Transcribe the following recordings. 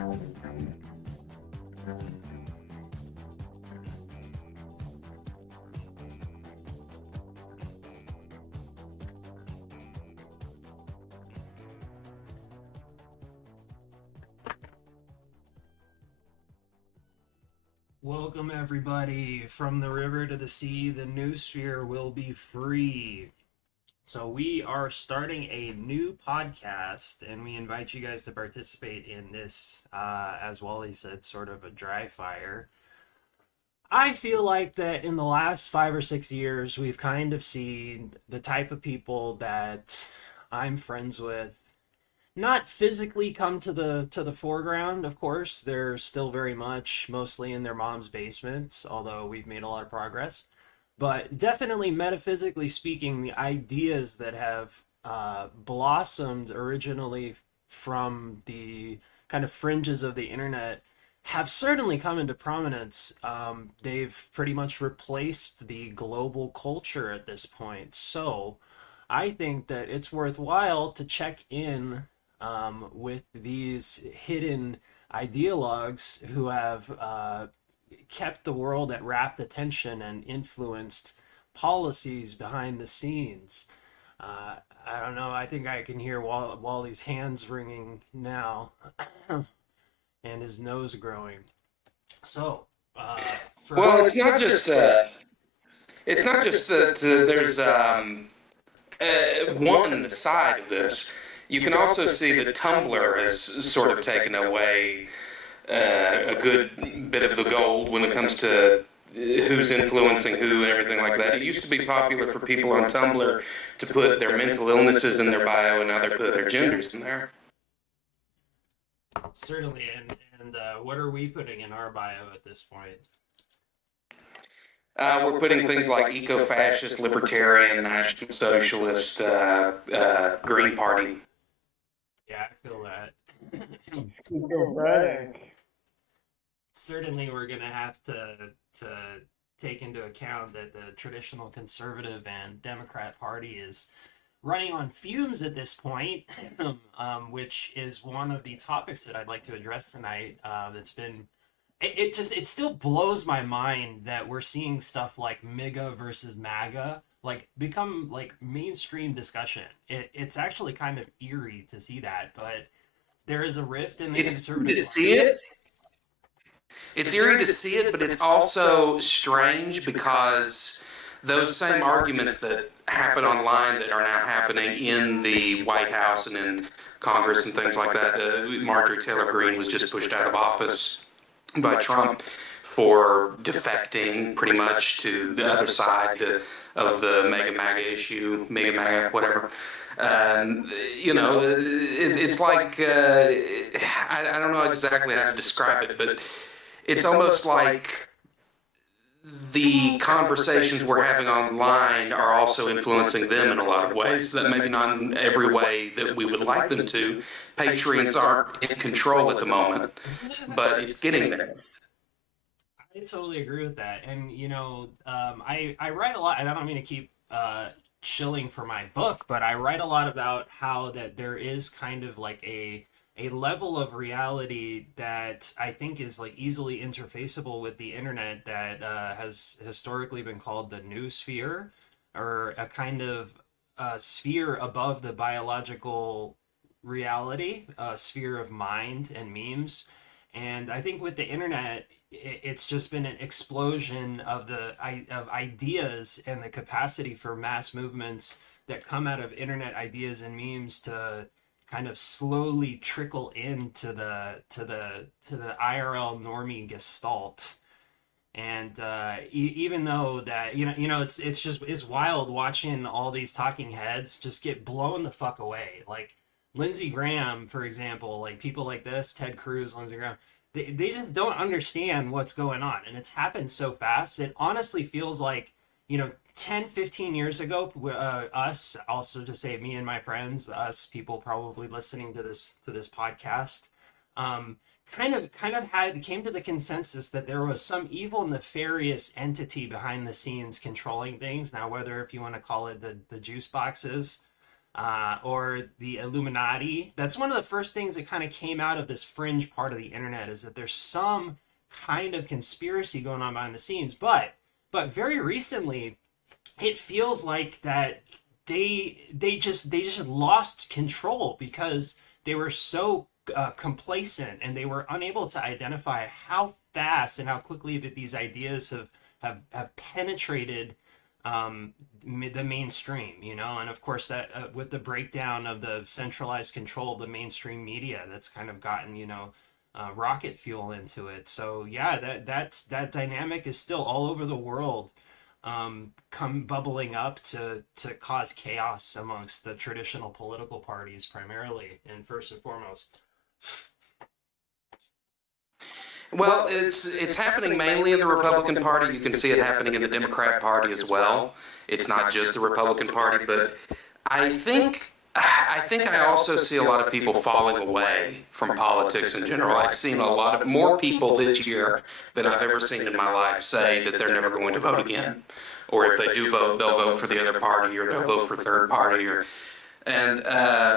Welcome everybody. From the river to the sea, the new sphere will be free. So we are starting a new podcast, and we invite you guys to participate in this, as Wally said, sort of a dry fire. I feel like that in the last 5 or 6 years, we've kind of seen the type of people that I'm friends with not physically come to the foreground. Of course, they're still very much mostly in their mom's basements, although we've made a lot of progress. But definitely, metaphysically speaking, the ideas that have blossomed originally from the kind of fringes of the internet have certainly come into prominence. They've pretty much replaced the global culture at this point. So I think that it's worthwhile to check in with these hidden ideologues who have kept the world at rapt attention and influenced policies behind the scenes. I don't know. I think I can hear Wally's hands ringing now and his nose growing. So, well, it's not just that there's one side of this. You can also see that Tumblr has sort of taken away a good bit of the gold when it comes to who's influencing who and everything like that. It used to be popular for people on Tumblr to put their mental illnesses in their bio, and now they put their genders in there. Certainly, and what are we putting in our bio at this point? We're putting things like eco-fascist, libertarian, national socialist, Green Party. Yeah, I feel that. Schizophrenic. Certainly, we're going to have to take into account that the traditional conservative and Democrat Party is running on fumes at this point, which is one of the topics that I'd like to address tonight. That's been it still blows my mind that we're seeing stuff like MIGA versus MAGA like become like mainstream discussion. It's actually kind of eerie to see that, but there is a rift in the conservative. To see it. It's eerie to see it, but it's also strange because those same arguments that happen online that are now happening in the White House and in Congress and things like that. Marjorie Taylor Greene was just pushed out of office by Trump for defecting pretty much to the other side of the mega MAGA issue, mega MAGA, whatever. You know, it's like, I don't know exactly how to describe it, but it's almost like the conversations we're having online are also influencing them in a lot of ways, that maybe not in every way that we would like them to. Patriots aren't in control at the moment, but it's getting there. I totally agree with that. And, you know, I write a lot, and I don't mean to keep shilling for my book, but I write a lot about how that there is kind of like a level of reality that I think is like easily interfaceable with the internet that has historically been called the new sphere, or a kind of sphere above the biological reality, a sphere of mind and memes. And I think with the internet, it's just been an explosion of of ideas and the capacity for mass movements that come out of internet ideas and memes to kind of slowly trickle into the IRL normie gestalt. And even though that it's wild watching all these talking heads just get blown the fuck away. Like Lindsey Graham, for example, like people like this, Ted Cruz, Lindsey Graham, they just don't understand what's going on, and it's happened so fast. It honestly feels like 10, 15 years ago, us, also to say me and my friends, us people probably listening to this podcast, kind of came to the consensus that there was some evil nefarious entity behind the scenes controlling things. Now, whether if you want to call it the juice boxes, or the Illuminati. That's one of the first things that kind of came out of this fringe part of the internet, is that there's some kind of conspiracy going on behind the scenes. But very recently, it feels like that they just lost control because they were so complacent, and they were unable to identify how fast and how quickly that these ideas have penetrated the mainstream, and of course that with the breakdown of the centralized control of the mainstream media, that's kind of gotten rocket fuel into it. So yeah, that dynamic is still all over the world, come bubbling up to cause chaos amongst the traditional political parties primarily and first and foremost. Well, it's happening mainly in the Republican Party. You can see it happening in the Democrat Party as well. It's not just the Republican Party, but I also see a lot of people falling away from politics in general. I've seen a lot of more people this year than I've ever seen in my life say that they're never going to vote again, or if they do vote, they'll vote for the other party, or they'll vote for third party, and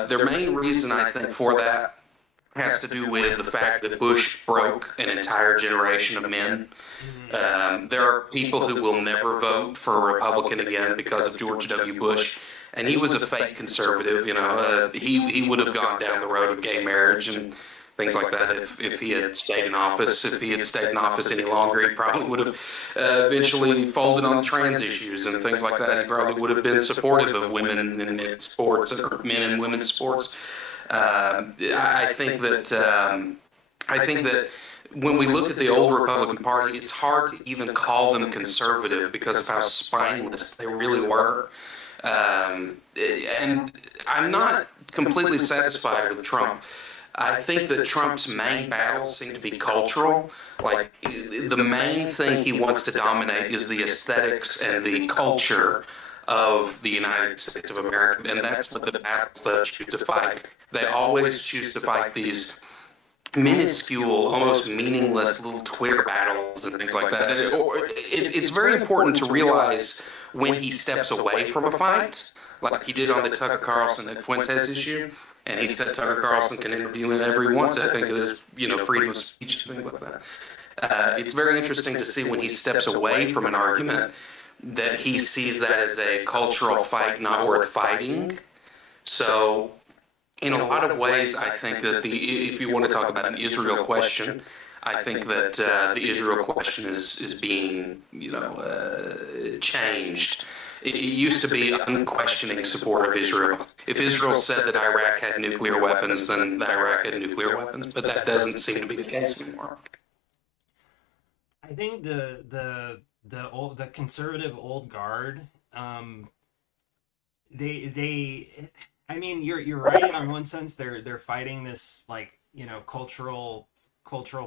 their main reason I think for that has to do with the fact that Bush broke an entire generation of men. There are people who will never vote for a Republican again because of George W. Bush, and he was a fake conservative. He would have gone down the road of gay marriage and things like that if he had stayed in office. If he had stayed in office any longer, he probably would have eventually folded on trans issues and things like that. He probably would have been supportive of women in sports, or men and women's sports. I think that when we look at the old Republican Party, it's hard to even call them conservative because of how spineless they really were. And I'm not completely satisfied with Trump. I think that Trump's main battles seem to be cultural. Like, the main thing he wants to dominate is the aesthetics and the culture of the United States of America, and that's what the battles that choose to fight. They always choose to fight these minuscule, almost meaningless little Twitter battles and things like that. And it's very important to realize when he steps away from a fight, like he did on the Tucker Carlson and Fuentes issue, and he said Tucker Carlson can interview whenever he wants. I think it is, freedom of speech and things like that. It's very interesting to see when he steps away from an argument that he sees that as a cultural fight not worth fighting. So in a lot of ways, I think that if you want to talk about an Israel question, I think that the Israel question is being, changed. It used to be unquestioning support of Israel. If Israel said that Iraq had nuclear weapons, then Iraq had nuclear weapons, but that doesn't seem to be the case anymore. I think the conservative old guard, they I mean, you're right. On one sense, they're fighting this, like, cultural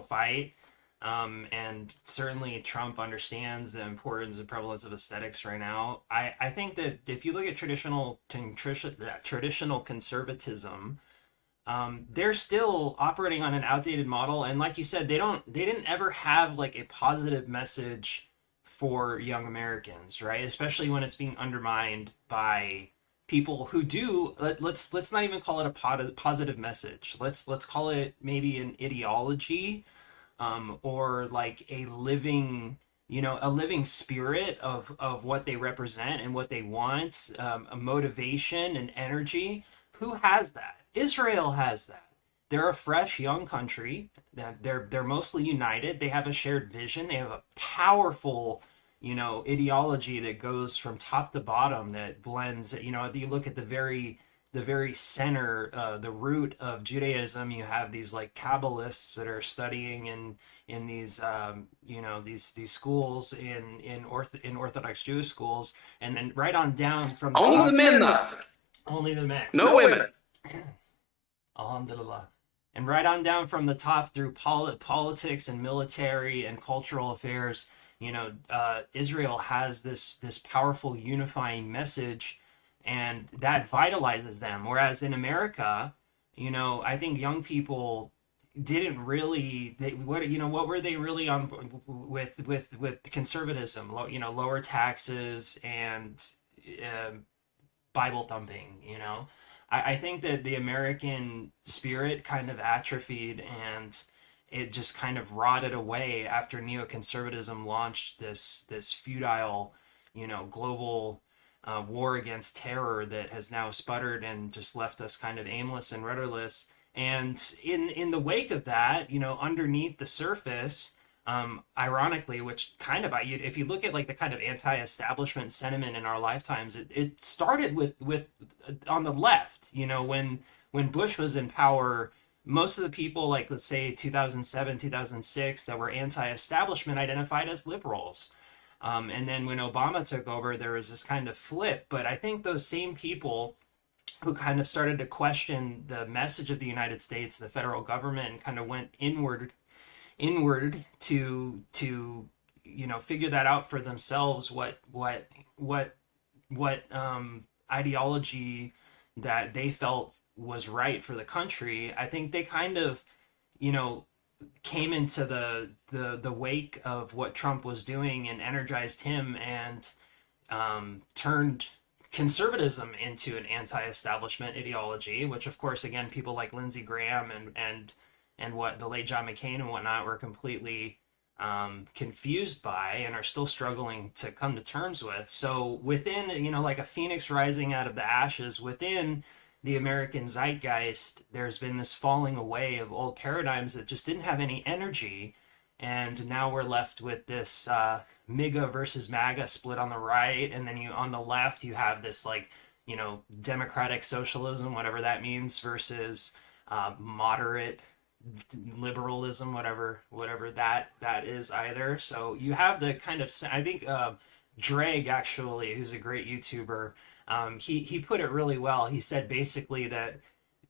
fight, and certainly Trump understands the importance and prevalence of aesthetics right now. I think that if you look at traditional conservatism, they're still operating on an outdated model, and like you said, they didn't ever have like a positive message for young Americans, right? Especially when it's being undermined by people who do. Let's not even call it a positive message. Let's call it maybe an ideology, or like a living spirit of what they represent and what they want, a motivation and energy. Who has that? Israel has that. They're a fresh young country. They're mostly united. They have a shared vision. They have a powerful ideology that goes from top to bottom, that blends. You look at the very center, the root of Judaism. You have these like Kabbalists that are studying in these these schools, in Orthodox Jewish schools, and then right on down from the Only top, the men, though. only the men. No women. Alhamdulillah. And right on down from the top through politics and military and cultural affairs, Israel has this powerful unifying message, and that vitalizes them. Whereas in America, I think young people didn't really. What were they really on with conservatism? Lower taxes and Bible thumping, you know. I think that the American spirit kind of atrophied, and it just kind of rotted away after neoconservatism launched this futile, you know, global war against terror that has now sputtered and just left us kind of aimless and rudderless. And in the wake of that, you know, underneath the surface, ironically, which kind of, if you look at like the kind of anti-establishment sentiment in our lifetimes, it started with on the left. You know, when Bush was in power, most of the people, like let's say 2007, 2006, that were anti-establishment identified as liberals. And then when Obama took over, there was this kind of flip. But I think those same people who kind of started to question the message of the United States, the federal government, and kind of went inward to you know, figure that out for themselves, what ideology that they felt was right for the country. I think they kind of, you know, came into the wake of what Trump was doing and energized him, and turned conservatism into an anti-establishment ideology, which of course again people like Lindsey Graham and what the late John McCain and whatnot were completely confused by and are still struggling to come to terms with. So within, you know, like a phoenix rising out of the ashes, within the American zeitgeist, there's been this falling away of old paradigms that just didn't have any energy. And now we're left with this MIGA versus MAGA split on the right. And then on the left, you have this, like, you know, democratic socialism, whatever that means, versus moderate liberalism, whatever that is either. So you have the kind of, I think Drake, actually, who's a great YouTuber, he put it really well. He said basically that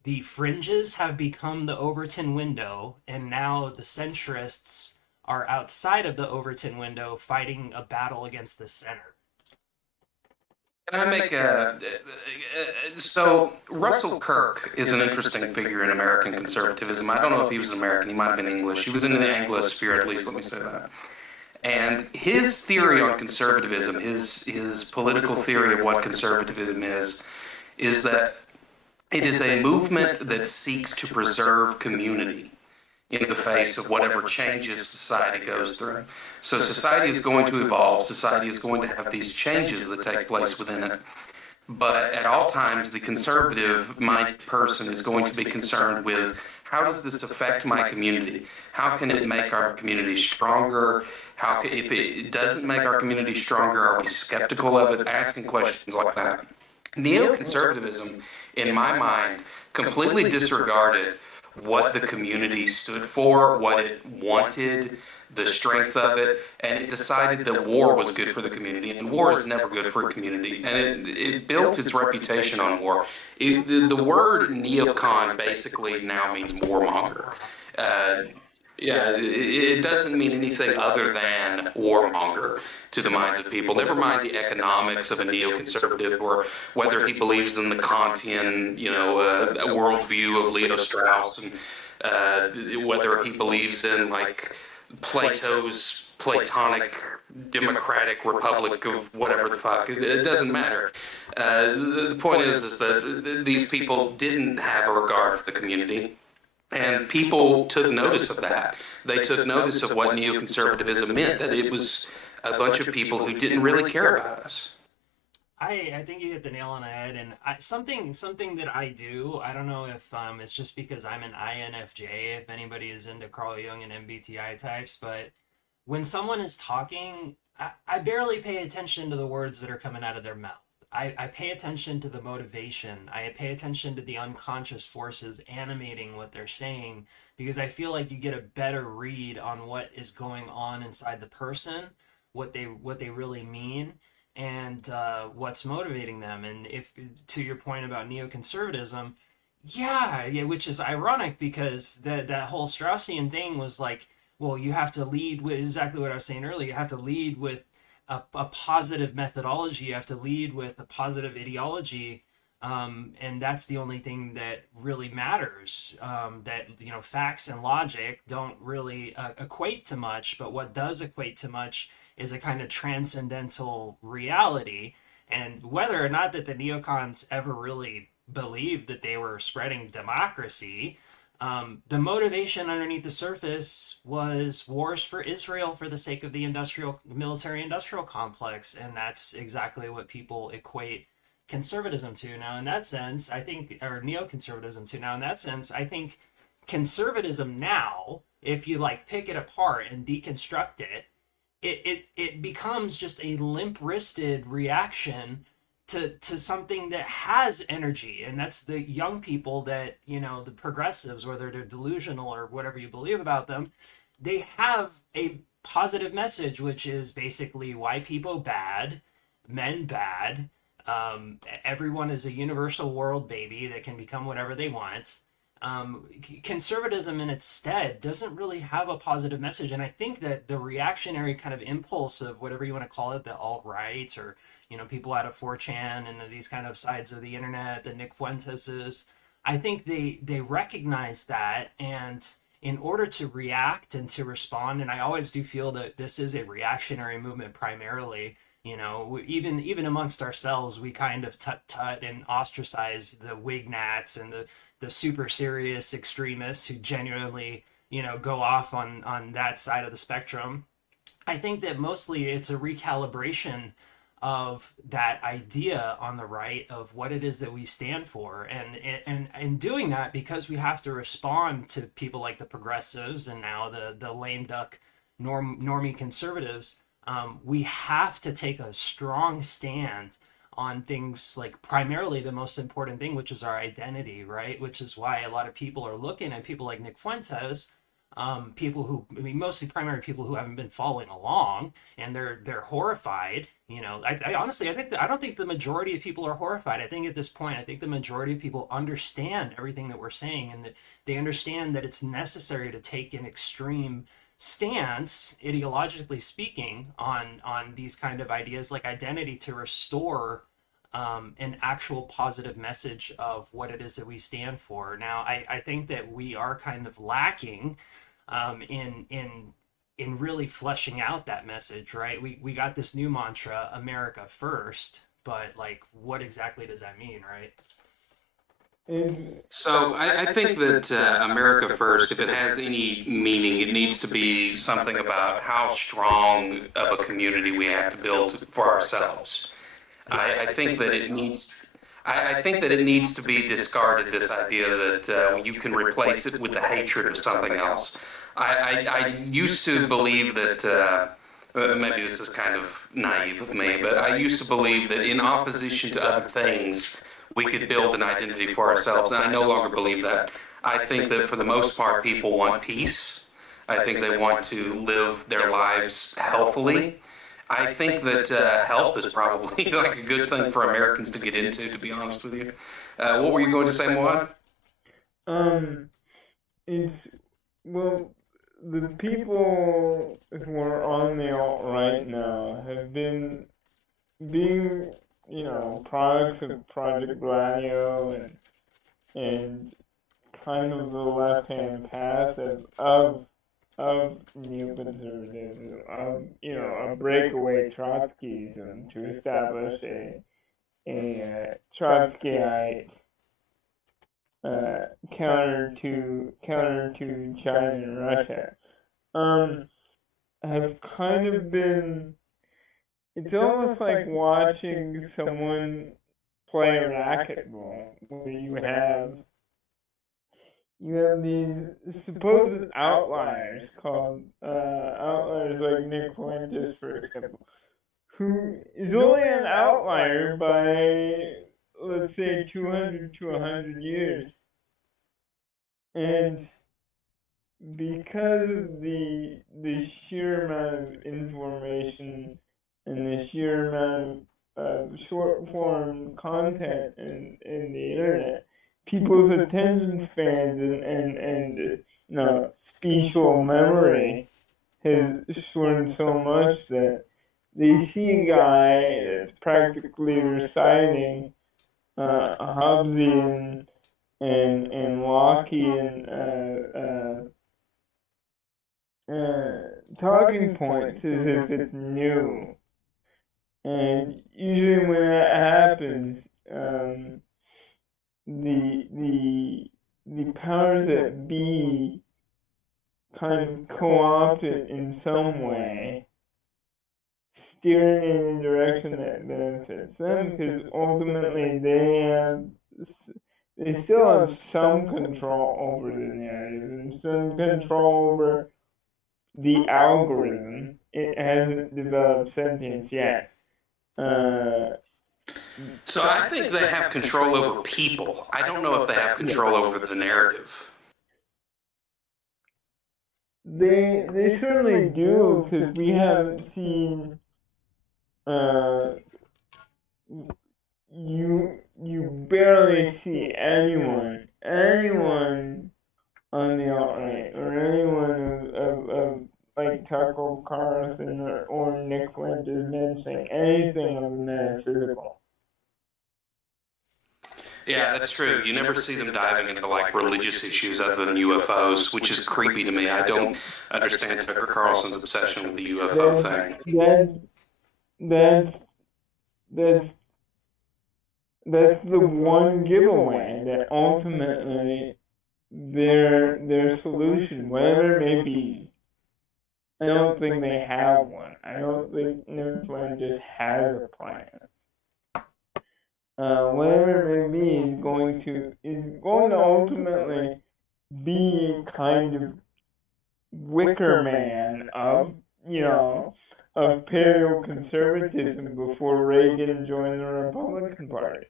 the fringes have become the Overton window, and now the centrists are outside of the Overton window fighting a battle against the center. Can I make a so Russell Kirk is an interesting figure in American conservatism. I don't know if he was an American. He might have been English. He was in the Anglosphere, at least. Let me say that. And his theory on conservatism, his political theory of what conservatism is that it is a movement that seeks to preserve community in the face of whatever changes society goes through. So society is going to evolve. Society is going to have these changes that take place within it. But at all times, the conservative-minded person is going to be concerned with, how does this affect my community? How can it make our community stronger? If it doesn't make our community stronger, are we skeptical of it? Asking questions like that. Neoconservatism, in my mind, completely disregarded what the community stood for, what it wanted, the strength of it, and it decided that war was good for the community, and war is never good for a community, and it built its reputation on war. The word neocon basically now means warmonger. It doesn't mean anything other than warmonger to the minds of people. Never mind the economics of a neoconservative, or whether he believes in the Kantian, worldview of Leo Strauss, and whether he believes in like Plato's Platonic democratic republic of whatever the fuck. It doesn't matter. The point is that these people didn't have a regard for the community. And people took notice of that. They took notice of what neoconservatism meant, that it was a bunch of people who didn't really care about us. I think you hit the nail on the head, and something that I do. I don't know if it's just because I'm an INFJ, if anybody is into Carl Jung and MBTI types, but when someone is talking, I barely pay attention to the words that are coming out of their mouth. I pay attention to the motivation. I pay attention to the unconscious forces animating what they're saying, because I feel like you get a better read on what is going on inside the person, what they really mean, and what's motivating them. And if, to your point about neoconservatism, yeah, which is ironic, because that whole Straussian thing was like, well, you have to lead with exactly what I was saying earlier. You have to lead with a positive methodology. You have to lead with a positive ideology, and that's the only thing that really matters. That, facts and logic don't really equate to much, but what does equate to much is a kind of transcendental reality. And whether or not that the neocons ever really believed that they were spreading democracy, the motivation underneath the surface was wars for Israel for the sake of the military industrial complex, and that's exactly what people equate conservatism to now. In that sense, I think, or neoconservatism to now. In that sense, I think conservatism now, if you like pick it apart and deconstruct it, it becomes just a limp-wristed reaction to something that has energy, and that's the young people that, the progressives, whether they're delusional or whatever you believe about them, they have a positive message, which is basically why people bad, men bad, everyone is a universal world baby that can become whatever they want. Conservatism in its stead doesn't really have a positive message. And I think that the reactionary kind of impulse of whatever you want to call it, the alt-right, or, people out of 4chan and these kind of sides of the internet, the Nick Fuenteses, I think they recognize that. And in order to react and to respond, and I always do feel that this is a reactionary movement primarily, even amongst ourselves, we kind of tut and ostracize the wignats and the super serious extremists who genuinely, go off on that side of the spectrum. I think that mostly it's a recalibration of that idea on the right of what it is that we stand for, and in doing that, because we have to respond to people like the progressives and now the lame duck normie conservatives. We have to take a strong stand on things like primarily the most important thing, which is our identity, right? Which is why a lot of people are looking at people like Nick Fuentes, people who, I mean, mostly primary people who haven't been following along, and they're horrified. I honestly, I don't think the majority of people are horrified. I think at this point, I think the majority of people understand everything that we're saying, and that they understand that it's necessary to take an extreme stance, ideologically speaking, on these kind of ideas like identity to restore an actual positive message of what it is that we stand for. Now, I think that we are kind of lacking in really fleshing out that message, right? We got this new mantra, America first, but like, what exactly does that mean, right? So I think that America First, if it has any meaning, it needs to be something about how strong of a community we have to build for ourselves. I think that it needs. I think that it needs to be discarded. This idea that you can replace it with the hatred of something else. I used to believe that. Maybe this is kind of naive of me, but I used to believe that in opposition to other things, we could build an identity for ourselves, and I no longer believe that. I think that for the most part, people want peace. I think they want to live their lives healthily. I think that health is probably like a good thing for Americans to get into, to be honest with you. What were you going to say, Mohan? Um, it's, well, the people who are on the alt right now have been being, products of Project Gladio and kind of the left hand path of neoconservatism, a breakaway Trotskyism to establish a Trotskyite counter to China and Russia, have kind of been. It's almost like watching someone play racquetball, where you have these supposed outliers called outliers like Nick Fuentes, for example, who is only an outlier by, let's say, 200 to 100 years. And because of the sheer amount of information and the sheer amount of short form content in the internet, people's attention spans and spatial memory has shortened so much that they see a guy that's practically reciting Hobbesian and Lockean talking points as if it's new. And usually when that happens, the powers that be kind of co-opt it in some way, steer it in a direction that benefits them, because ultimately they still have some control over the narrative and some control over the algorithm. It hasn't developed sentience yet. So I think they have control over people. I don't know if they have control over the narrative. They certainly do, because we haven't seen you barely see anyone on the alt-right or anyone of like Tucker Carlson or Nick Fuentes mentioning anything of the metaphysical. Yeah, that's true. You never see them diving into like religious issues other than UFOs, which is creepy to me. I don't understand Tucker Carlson's obsession with the UFO thing. That's the one giveaway that ultimately their solution, whatever it may be. I don't think they have one. I don't think Nick Fuentes has a plan. Whatever it may be is going to ultimately be kind of wicker man of of paleoconservatism before Reagan joined the Republican Party.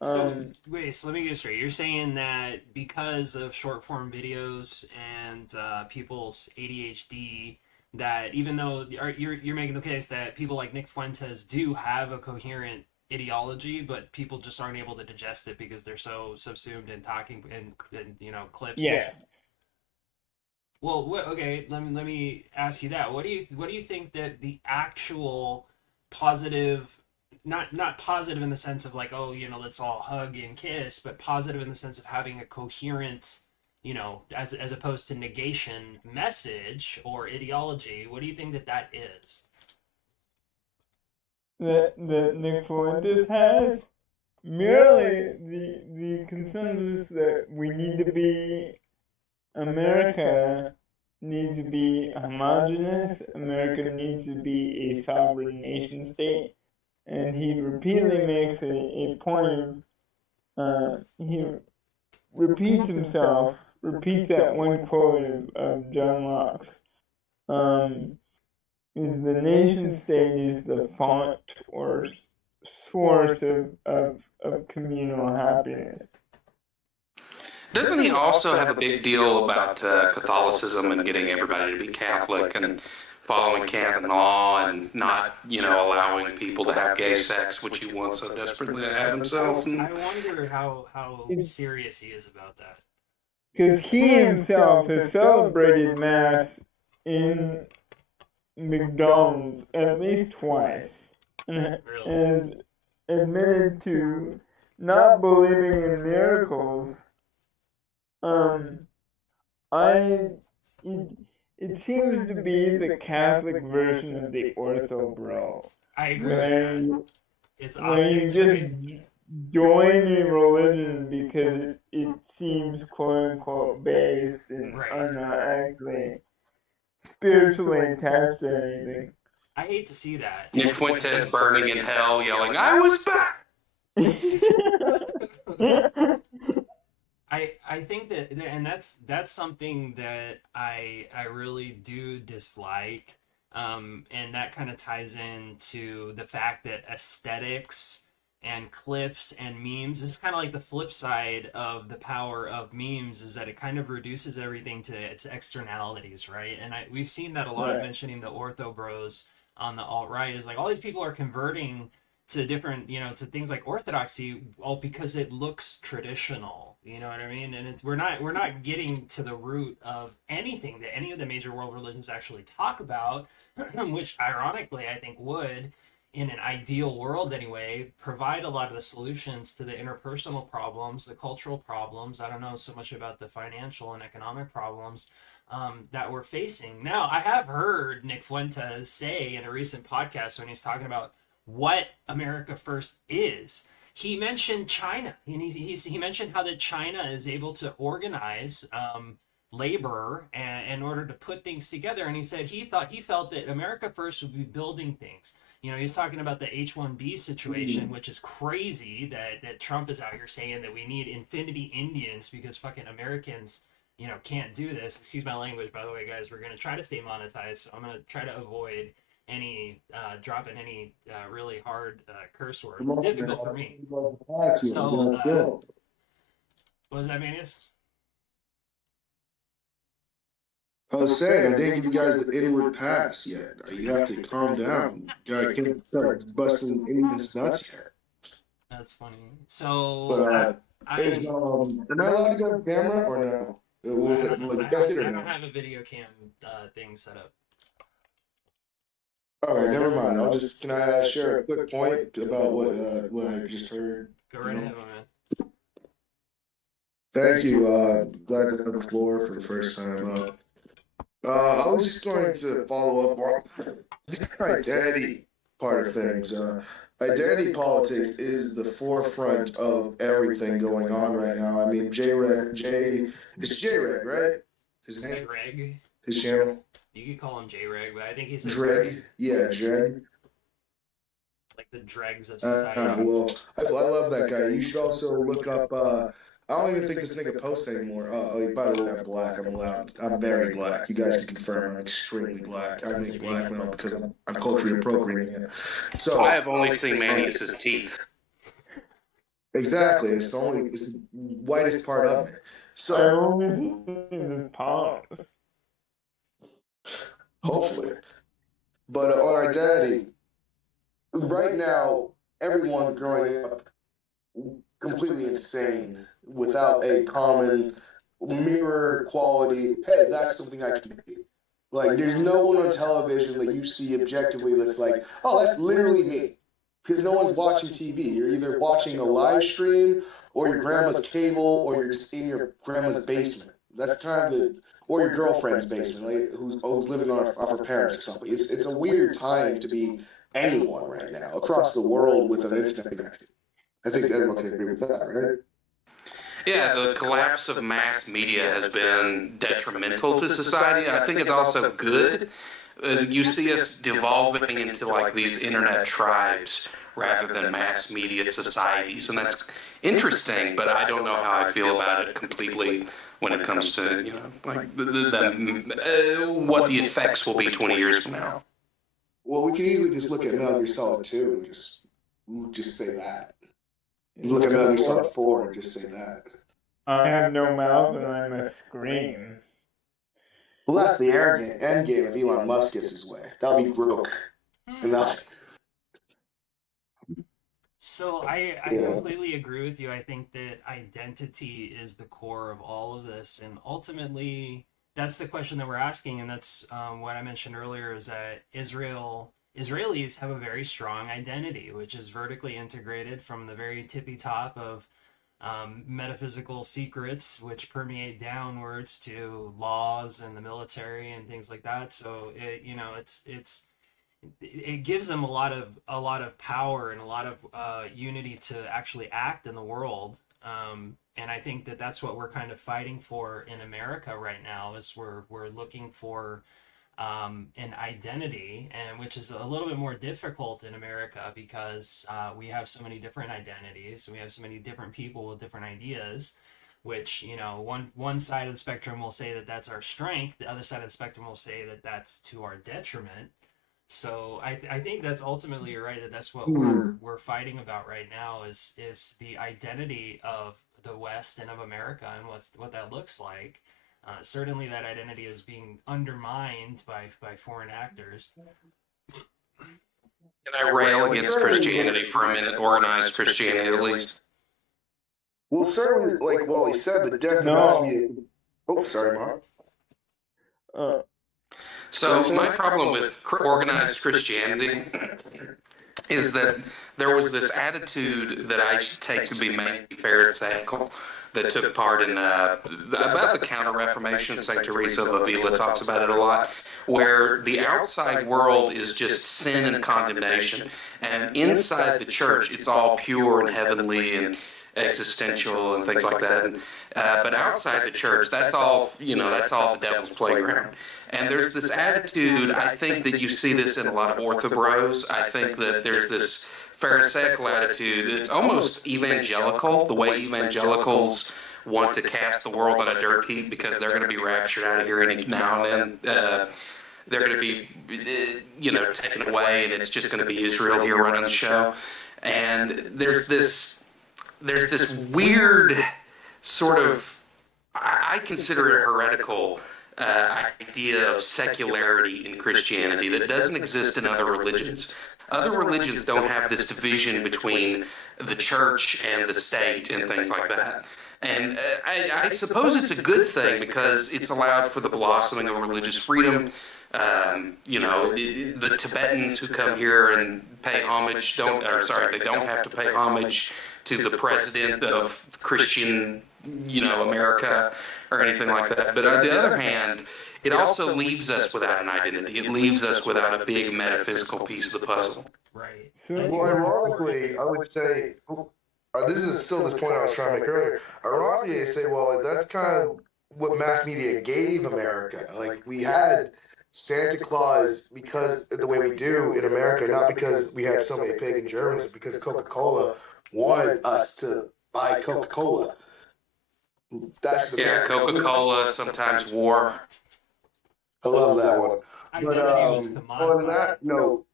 So wait, so let me get straight. You're saying that because of short form videos and people's ADHD, that even though you're making the case that people like Nick Fuentes do have a coherent ideology, but people just aren't able to digest it because they're so subsumed in talking and clips. Yeah. Well, okay. Let me ask you that. What do you think that the actual positive, not positive in the sense of like, oh, let's all hug and kiss, but positive in the sense of having a coherent, as opposed to negation message or ideology. What do you think that is? That Nick Fuentes has merely the consensus that we need to be America needs to be homogenous. America needs to be a sovereign nation state, and he repeatedly makes a point of he repeats that one quote of John Locke's. Is the nation state is the font or source of communal happiness. Doesn't he also have a big deal about Catholicism and getting everybody to be Catholic and following canon law and not, allowing people to have gay sex, which he wants so desperately to have himself? I wonder how serious he is about that. Because he himself has celebrated Mass in McDonald's at least twice, and has admitted to not believing in miracles. It seems to be the Catholic version of the ortho bro. I agree. Where you just join a religion because it seems quote unquote based and are not actually spiritually attached to anything. I hate to see that. Nick Fuentes burning in hell, yelling, "I was back!" I think that, and that's something that I really do dislike, and that kind of ties into the fact that aesthetics and clips and memes, this is kind of like the flip side of the power of memes, is that it kind of reduces everything to its externalities, right? And we've seen that a lot, mentioning the ortho bros on the alt-right, is like all these people are converting to different, to things like orthodoxy, all because it looks traditional, you know what I mean? And we're not getting to the root of anything that any of the major world religions actually talk about, which ironically I think would, in an ideal world anyway, provide a lot of the solutions to the interpersonal problems, the cultural problems. I don't know so much about the financial and economic problems that we're facing. Now, I have heard Nick Fuentes say in a recent podcast when he's talking about what America First is. He mentioned China, and he mentioned how that China is able to organize labor in order to put things together. And he said he felt that America First would be building things. You know, he's talking about the H-1B situation, which is crazy that Trump is out here saying that we need infinity Indians because fucking Americans, you know, can't do this. Excuse my language, by the way, guys. We're gonna try to stay monetized, so I'm gonna try to avoid any dropping any really hard curse words. Difficult for me. So, what was that, Manius? I was saying, I didn't give you guys the inward pass yet. You have to calm down. You can't start busting anyone's nuts yet. That's funny. So, But, am I allowed to go on camera or no? I don't have a video cam thing set up. All right, never mind. Can I share a quick point about what I just heard? Go right ahead, my man. Thank you. Glad to have the floor for the first time. I was just going to follow up on the identity part of things. Identity politics is the forefront of everything going on right now. I mean, it's J-Reg, right? His name? Dreg. His channel? You could call him J-Reg, but I think he's Dreg. Yeah, Dreg. Like the dregs of society. Well, I love that guy. You should also look up. I don't even think this nigga posts anymore. By the way, I'm black. I'm very black. You guys can confirm I'm extremely black. I make blackmail because I'm culturally appropriating it. So I have only seen Manius's teeth. Exactly. It's the whitest part of it. So I only see his palms. Hopefully. But on identity, right now, everyone growing up completely insane without a common mirror quality. Hey, that's something I can be. Like, there's no one on television that you see objectively that's like, oh, that's literally me. Because no one's watching TV. You're either watching a live stream or your grandma's cable or you're just in your grandma's basement. That's kind of or your girlfriend's basement, like, who's living off her parents or something. It's a weird time to be anyone right now across the world with an internet connection. I think everyone can agree with that, right? Yeah, the collapse of mass media has been detrimental to society. I think it's also good. You see us devolving into like these internet tribes rather than mass media societies, and that's interesting. But I don't know how I feel about it completely when it comes to like what the effects will be 20 years from now. Well, we can easily just look at Metal Gear Solid 2 and just say that. Look at Metal Gear Solid 4 and just say that. I have no mouth and I'm a scream. Well, that's the end game if Elon Musk gets his way. That'll be broke. And So I completely agree with you. I think that identity is the core of all of this, and ultimately that's the question that we're asking, and that's what I mentioned earlier is that Israelis have a very strong identity, which is vertically integrated from the very tippy top of metaphysical secrets, which permeate downwards to laws and the military and things like that. So it gives them a lot of power and a lot of unity to actually act in the world. And I think that that's what we're kind of fighting for in America right now. Is we're looking for an identity, and which is a little bit more difficult in America because we have so many different identities. We have so many different people with different ideas, which, one side of the spectrum will say that that's our strength. The other side of the spectrum will say that that's to our detriment. So I think that's ultimately, you're right, that's what we're fighting about right now is the identity of the West and of America and what that looks like. Certainly that identity is being undermined by foreign actors. Can I rail against Christianity for a minute, organized Christianity at least? Well, certainly, like Wally said, the death of mass media. Oh, sorry, Mark. So my problem with organized Christianity is that there was this attitude that I take to be mainly pharisaical that took part in about the Counter-Reformation. St. Teresa of Avila talks about it a lot, where the outside world is just sin and condemnation, and inside the church it's all pure and heavenly and existential and things like that. And, but outside the church, that's all, that's all the devil's playground. And there's this attitude, I think that you see this in a lot of orthobros. I think that there's this Pharisaical attitude. It's almost evangelical, the way evangelicals want to cast the world on a dirt heap because they're going to be raptured out of here any now and then. They're going to be, taken away, and it's just going to be Israel here running the show. And there's this weird sort of, I consider it heretical idea of secularity in Christianity that doesn't exist in other religions. Other religions don't have this division between the church and the state and things like that. And I suppose it's a good thing because it's allowed for the blossoming of religious freedom. The Tibetans who come here and pay homage they don't have to pay homage to the president of Christian, America or anything like that. But on the other hand, it also leaves us without an identity. It leaves us without a big metaphysical piece of the puzzle. Right. Well, ironically, I would say, this is still this point I was trying to make earlier. Ironically, I say, well, that's kind of what mass media gave America. Like, we had Santa Claus because of the way we do in America, not because we had so many pagan Germans, but because Coca-Cola wanted us to buy Coca-Cola. That's the Coca-Cola, sometimes war. I love that one. But on that note,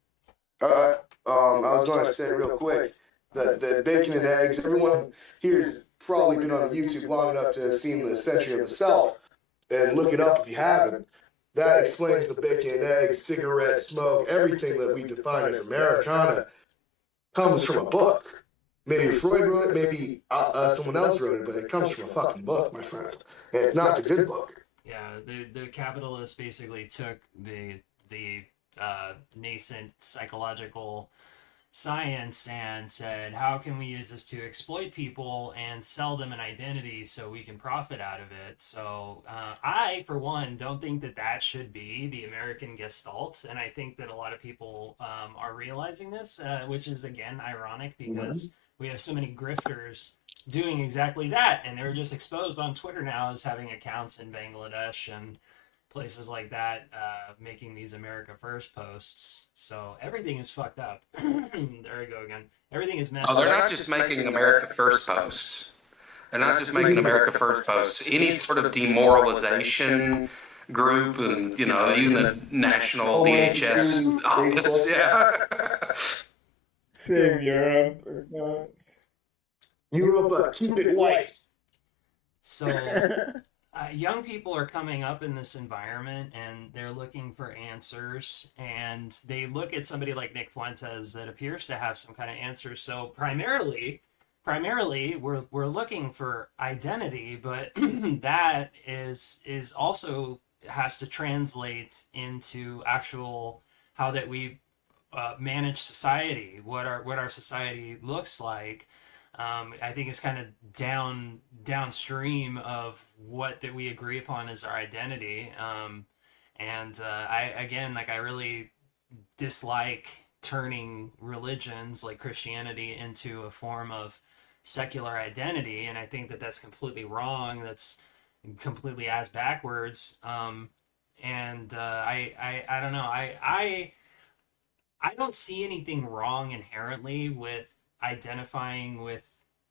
I was going to say real quick that the bacon and eggs, everyone here's probably been on the YouTube long enough to have seen the Century of the Self, and look it up if you haven't. That explains the bacon and eggs, cigarette smoke, everything that we define as Americana comes from a book. Maybe Freud wrote it, maybe someone else wrote it, but it comes from a fucking book, my friend. And it's not the good book. Yeah, the capitalists basically took the nascent psychological science and said, how can we use this to exploit people and sell them an identity so we can profit out of it? So I, for one, don't think that should be the American gestalt. And I think that a lot of people are realizing this, which is, again, ironic because we have so many grifters doing exactly that. And they're just exposed on Twitter now as having accounts in Bangladesh and places like that, making these America First posts. So everything is fucked up. There we go again. Everything is messed up. Oh, they're not just making America First posts. They're not just making America First posts. Any sort of demoralization group and, even the national DHS office. Yeah. Save Europe or not. Europe, keep it white. So young people are coming up in this environment and they're looking for answers, and they look at somebody like Nick Fuentes that appears to have some kind of answers. So primarily we're looking for identity, but that is also has to translate into actual how that we manage society, what our society looks like. I think it's kind of downstream of what that we agree upon as our identity. I really dislike turning religions like Christianity into a form of secular identity, and I think that that's completely wrong. That's completely ass backwards. I don't know. I don't see anything wrong inherently with identifying with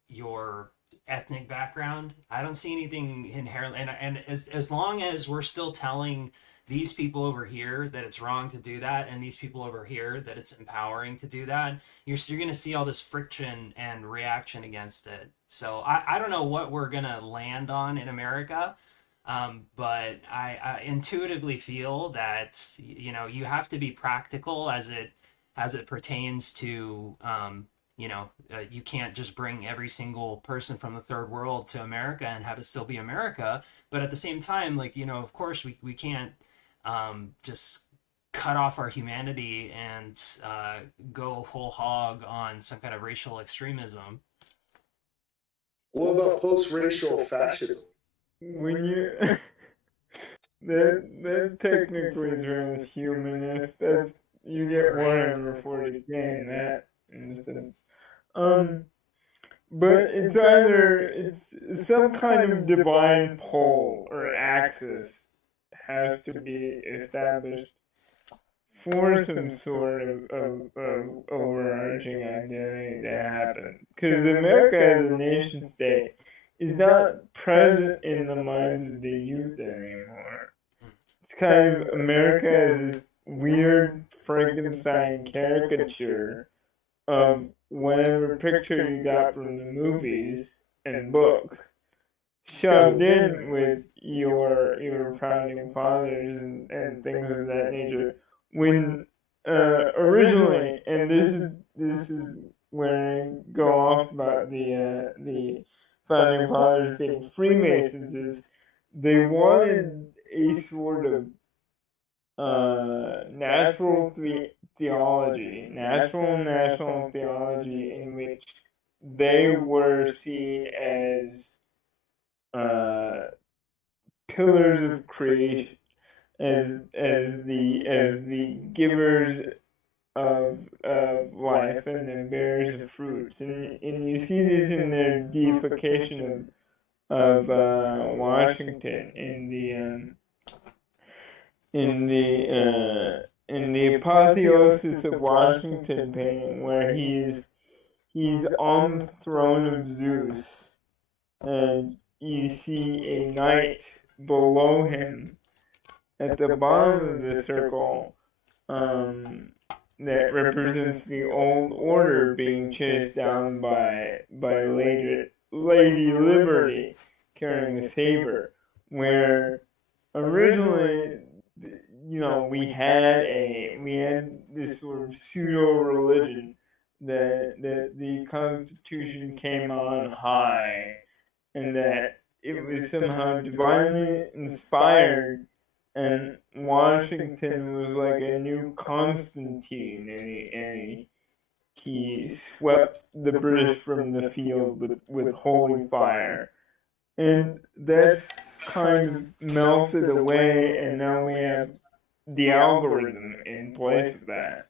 your ethnic background. I don't see anything inherently, and as long as we're still telling these people over here that it's wrong to do that, and these people over here that it's empowering to do that, you're going to see all this friction and reaction against it. So I don't know what we're going to land on in America, but I intuitively feel that you have to be practical as it pertains to you can't just bring every single person from the third world to America and have it still be America. But at the same time, of course we can't just cut off our humanity and go whole hog on some kind of racial extremism. What about post-racial fascism? When you that's technically transhumanist. That's you get Warhammer 40K in that instance. Um, but it's either it's some kind of divine pole or axis has to be established for some sort of overarching identity to happen. Because America as a nation state is not present in the minds of the youth anymore. It's kind of America as this weird Frankenstein caricature of whatever picture you got from the movies and books, shoved in with your founding fathers and things of that nature. When originally, and this is where I go off about the founding fathers being Freemasons, is they wanted a sort of natural theology, natural national theology, in which they were seen as pillars of creation, as the givers of life and the bearers of fruits, and you see this in their deification of Washington in the apotheosis of Washington painting, where he's on the throne of Zeus, and you see a knight below him at the bottom of the circle, that represents the old order being chased down by Lady Liberty carrying a saber, where originally, we had this sort of pseudo religion that the Constitution came on high, and that it was somehow divinely inspired, and Washington was like a new Constantine, and he swept the British from the field with holy fire. And that's kind of melted away, and now we have the algorithm in place of that.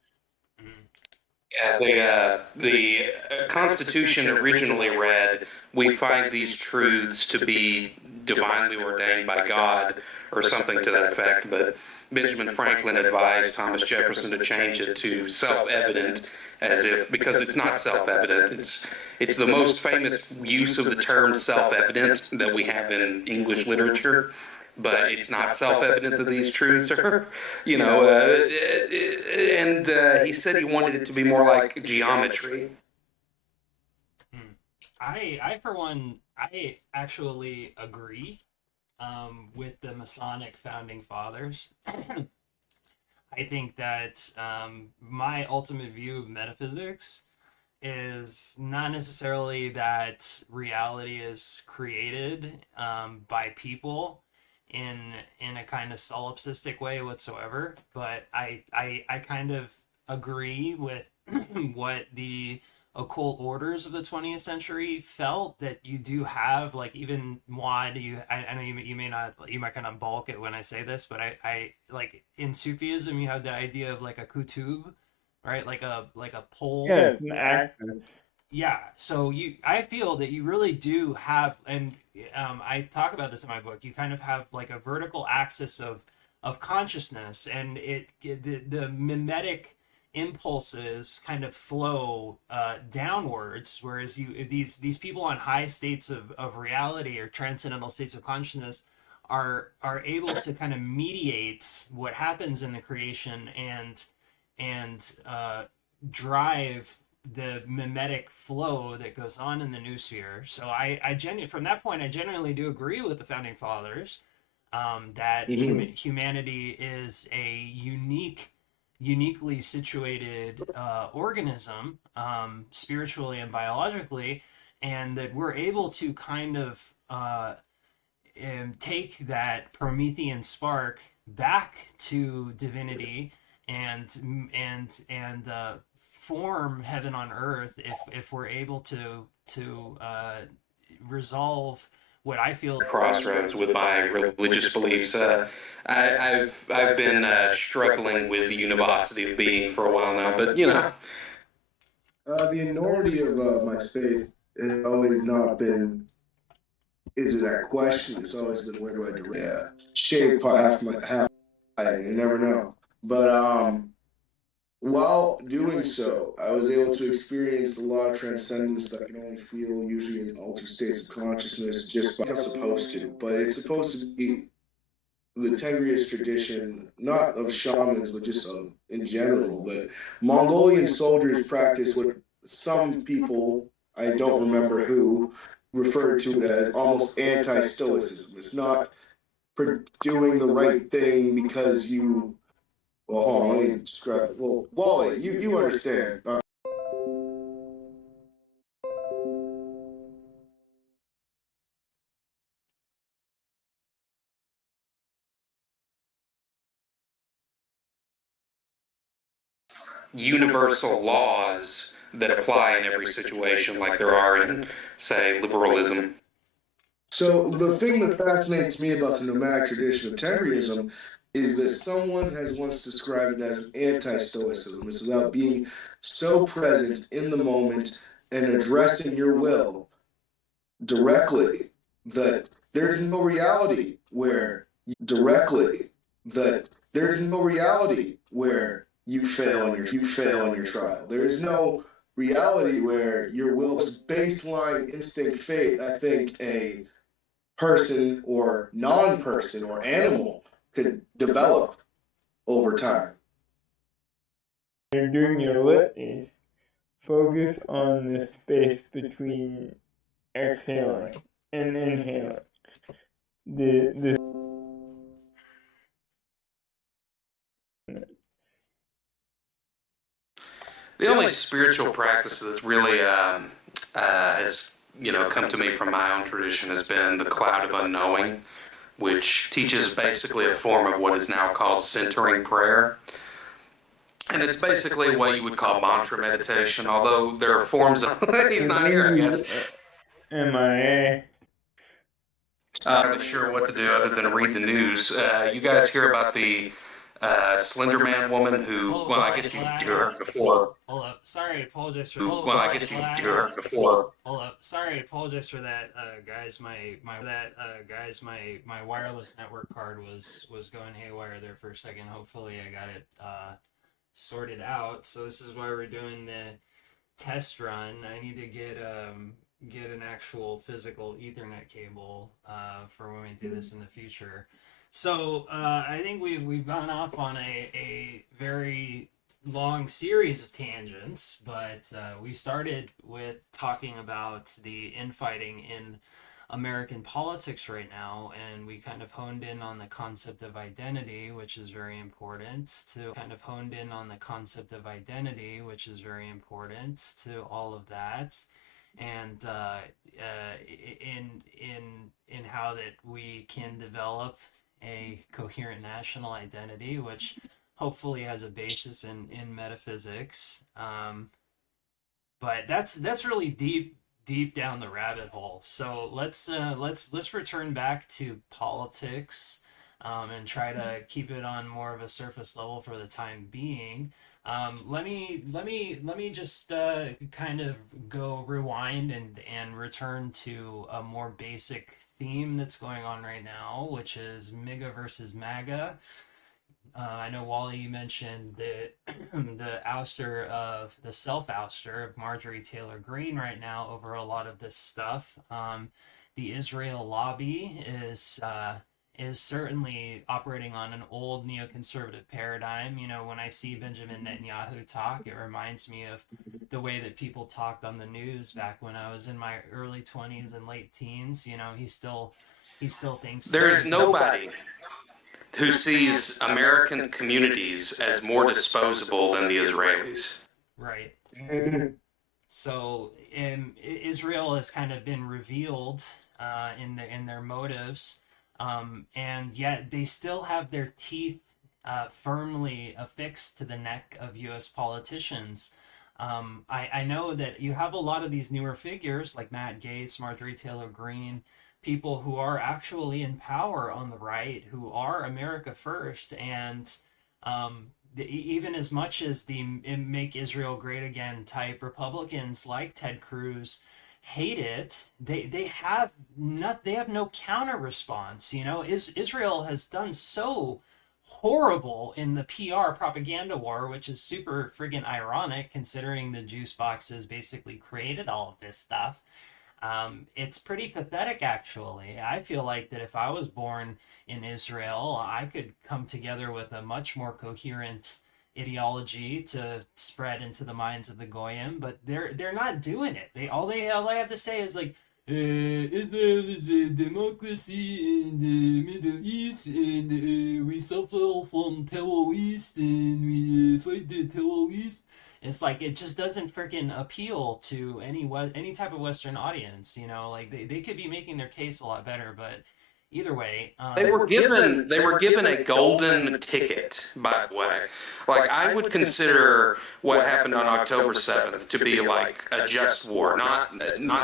Yeah, the Constitution originally read, "We find these truths to be divinely ordained by God," or something to that effect. But Benjamin Franklin advised Thomas Jefferson to change it to self-evident, as if, because it's not self-evident. It's the most famous use of the term self-evident that we have in English literature. But it's not self-evident that these truths are, and he said he wanted it to be more like geometry. I for one, I actually agree with the Masonic founding fathers. I think that my ultimate view of metaphysics is not necessarily that reality is created by people in a kind of solipsistic way whatsoever, but I kind of agree with what the occult orders of the 20th century felt, that you do have, like, even Wad, I know you may not, you might kind of balk at when I say this, but I like in Sufism you have the idea of like a kutub, right? Like a pole. Yeah, it's an axis. Yeah, so I feel that you really do have, and I talk about this in my book. You kind of have like a vertical axis of consciousness, and the mimetic impulses kind of flow downwards, whereas these people on high states of reality or transcendental states of consciousness are able to kind of mediate what happens in the creation and drive the mimetic flow that goes on in the noosphere. So from that point, I genuinely do agree with the founding fathers, that humanity is a uniquely situated organism, spiritually and biologically, and that we're able to kind of take that Promethean spark back to divinity and form heaven on earth if we're able to resolve what I feel crossroads with my religious beliefs. I've been struggling with the univocity of being for a while now, but you know. The enormity of my faith has always not been into that question. It's always been where do I direct? Yeah, shave half you never know. But while doing so, I was able to experience a lot of transcendence that I can only feel usually in altered states of consciousness just by I'm supposed to. But it's supposed to be the Tengri's tradition, not of shamans, but just in general. But Mongolian soldiers practice what some people, I don't remember who, referred to it as almost anti-stoicism. It's not doing the right thing because you. Well, hold on, let me describe it. Well, Wally, you understand. Universal laws that apply in every situation, like there are in, say, liberalism. So the thing that fascinates me about the nomadic tradition of Tengriism is that someone has once described it as an anti-stoicism. It's about being so present in the moment and addressing your will directly that there's no reality where you fail on your trial. There is no reality where your will's baseline instinct faith. I think a person or non-person or animal could develop over time. You're doing your litanies, focus on the space between exhaling and inhaling. The only spiritual practice that's really has come to me from my own tradition has been the cloud of unknowing, which teaches basically a form of what is now called centering prayer. And it's basically what you would call mantra meditation, although there are forms of he's not here, I guess. MIA. I'm not sure what to do other than read the news. You guys hear about the Slender Man woman who, well, I guess you heard before. Hold up. Sorry, apologize for. Well, I guess you heard before. Hold up. Sorry, apologize for that, guys. My wireless network card was going haywire there for a second. Hopefully, I got it sorted out. So this is why we're doing the test run. I need to get an actual physical Ethernet cable for when we do this in the future. So I think we've gone off on a very long series of tangents, but we started with talking about the infighting in American politics right now, and we kind of honed in on the concept of identity, which is very important to all of that, and in how that we can develop a coherent national identity, which hopefully has a basis in metaphysics. But that's really deep down the rabbit hole. So let's return back to politics and try to keep it on more of a surface level for the time being. Let me just kind of go rewind and return to a more basic theme that's going on right now, which is MIGA versus MAGA. I know, Wally, you mentioned the self-ouster of Marjorie Taylor Greene right now over a lot of this stuff. The Israel lobby is certainly operating on an old neoconservative paradigm. You know, when I see Benjamin Netanyahu talk, it reminds me of the way that people talked on the news back when I was in my early 20s and late teens. You know, he still thinks there is nobody who sees American communities as more disposable than the Israelis. Right. So Israel has kind of been revealed in their motives, and yet they still have their teeth firmly affixed to the neck of U.S. politicians. I know that you have a lot of these newer figures like Matt Gaetz, Marjorie Taylor Greene, people who are actually in power on the right, who are America first, and even as much as the Make Israel Great Again type Republicans like Ted Cruz hate it, they have no counter response. You know, Israel has done so horrible in the PR propaganda war, which is super friggin' ironic considering the juice boxes basically created all of this stuff. It's pretty pathetic, actually. I feel like that if I was born in Israel, I could come together with a much more coherent ideology to spread into the minds of the goyim, but they're not doing it. All they have to say is like, Israel is a democracy in the Middle East, and we suffer from terrorists, and we fight the terrorists. It's like it just doesn't freaking appeal to any type of Western audience, you know. Like they could be making their case a lot better, but either way, They were given a golden ticket, by the way. Like, I would consider what happened on October 7th to be like a just war, not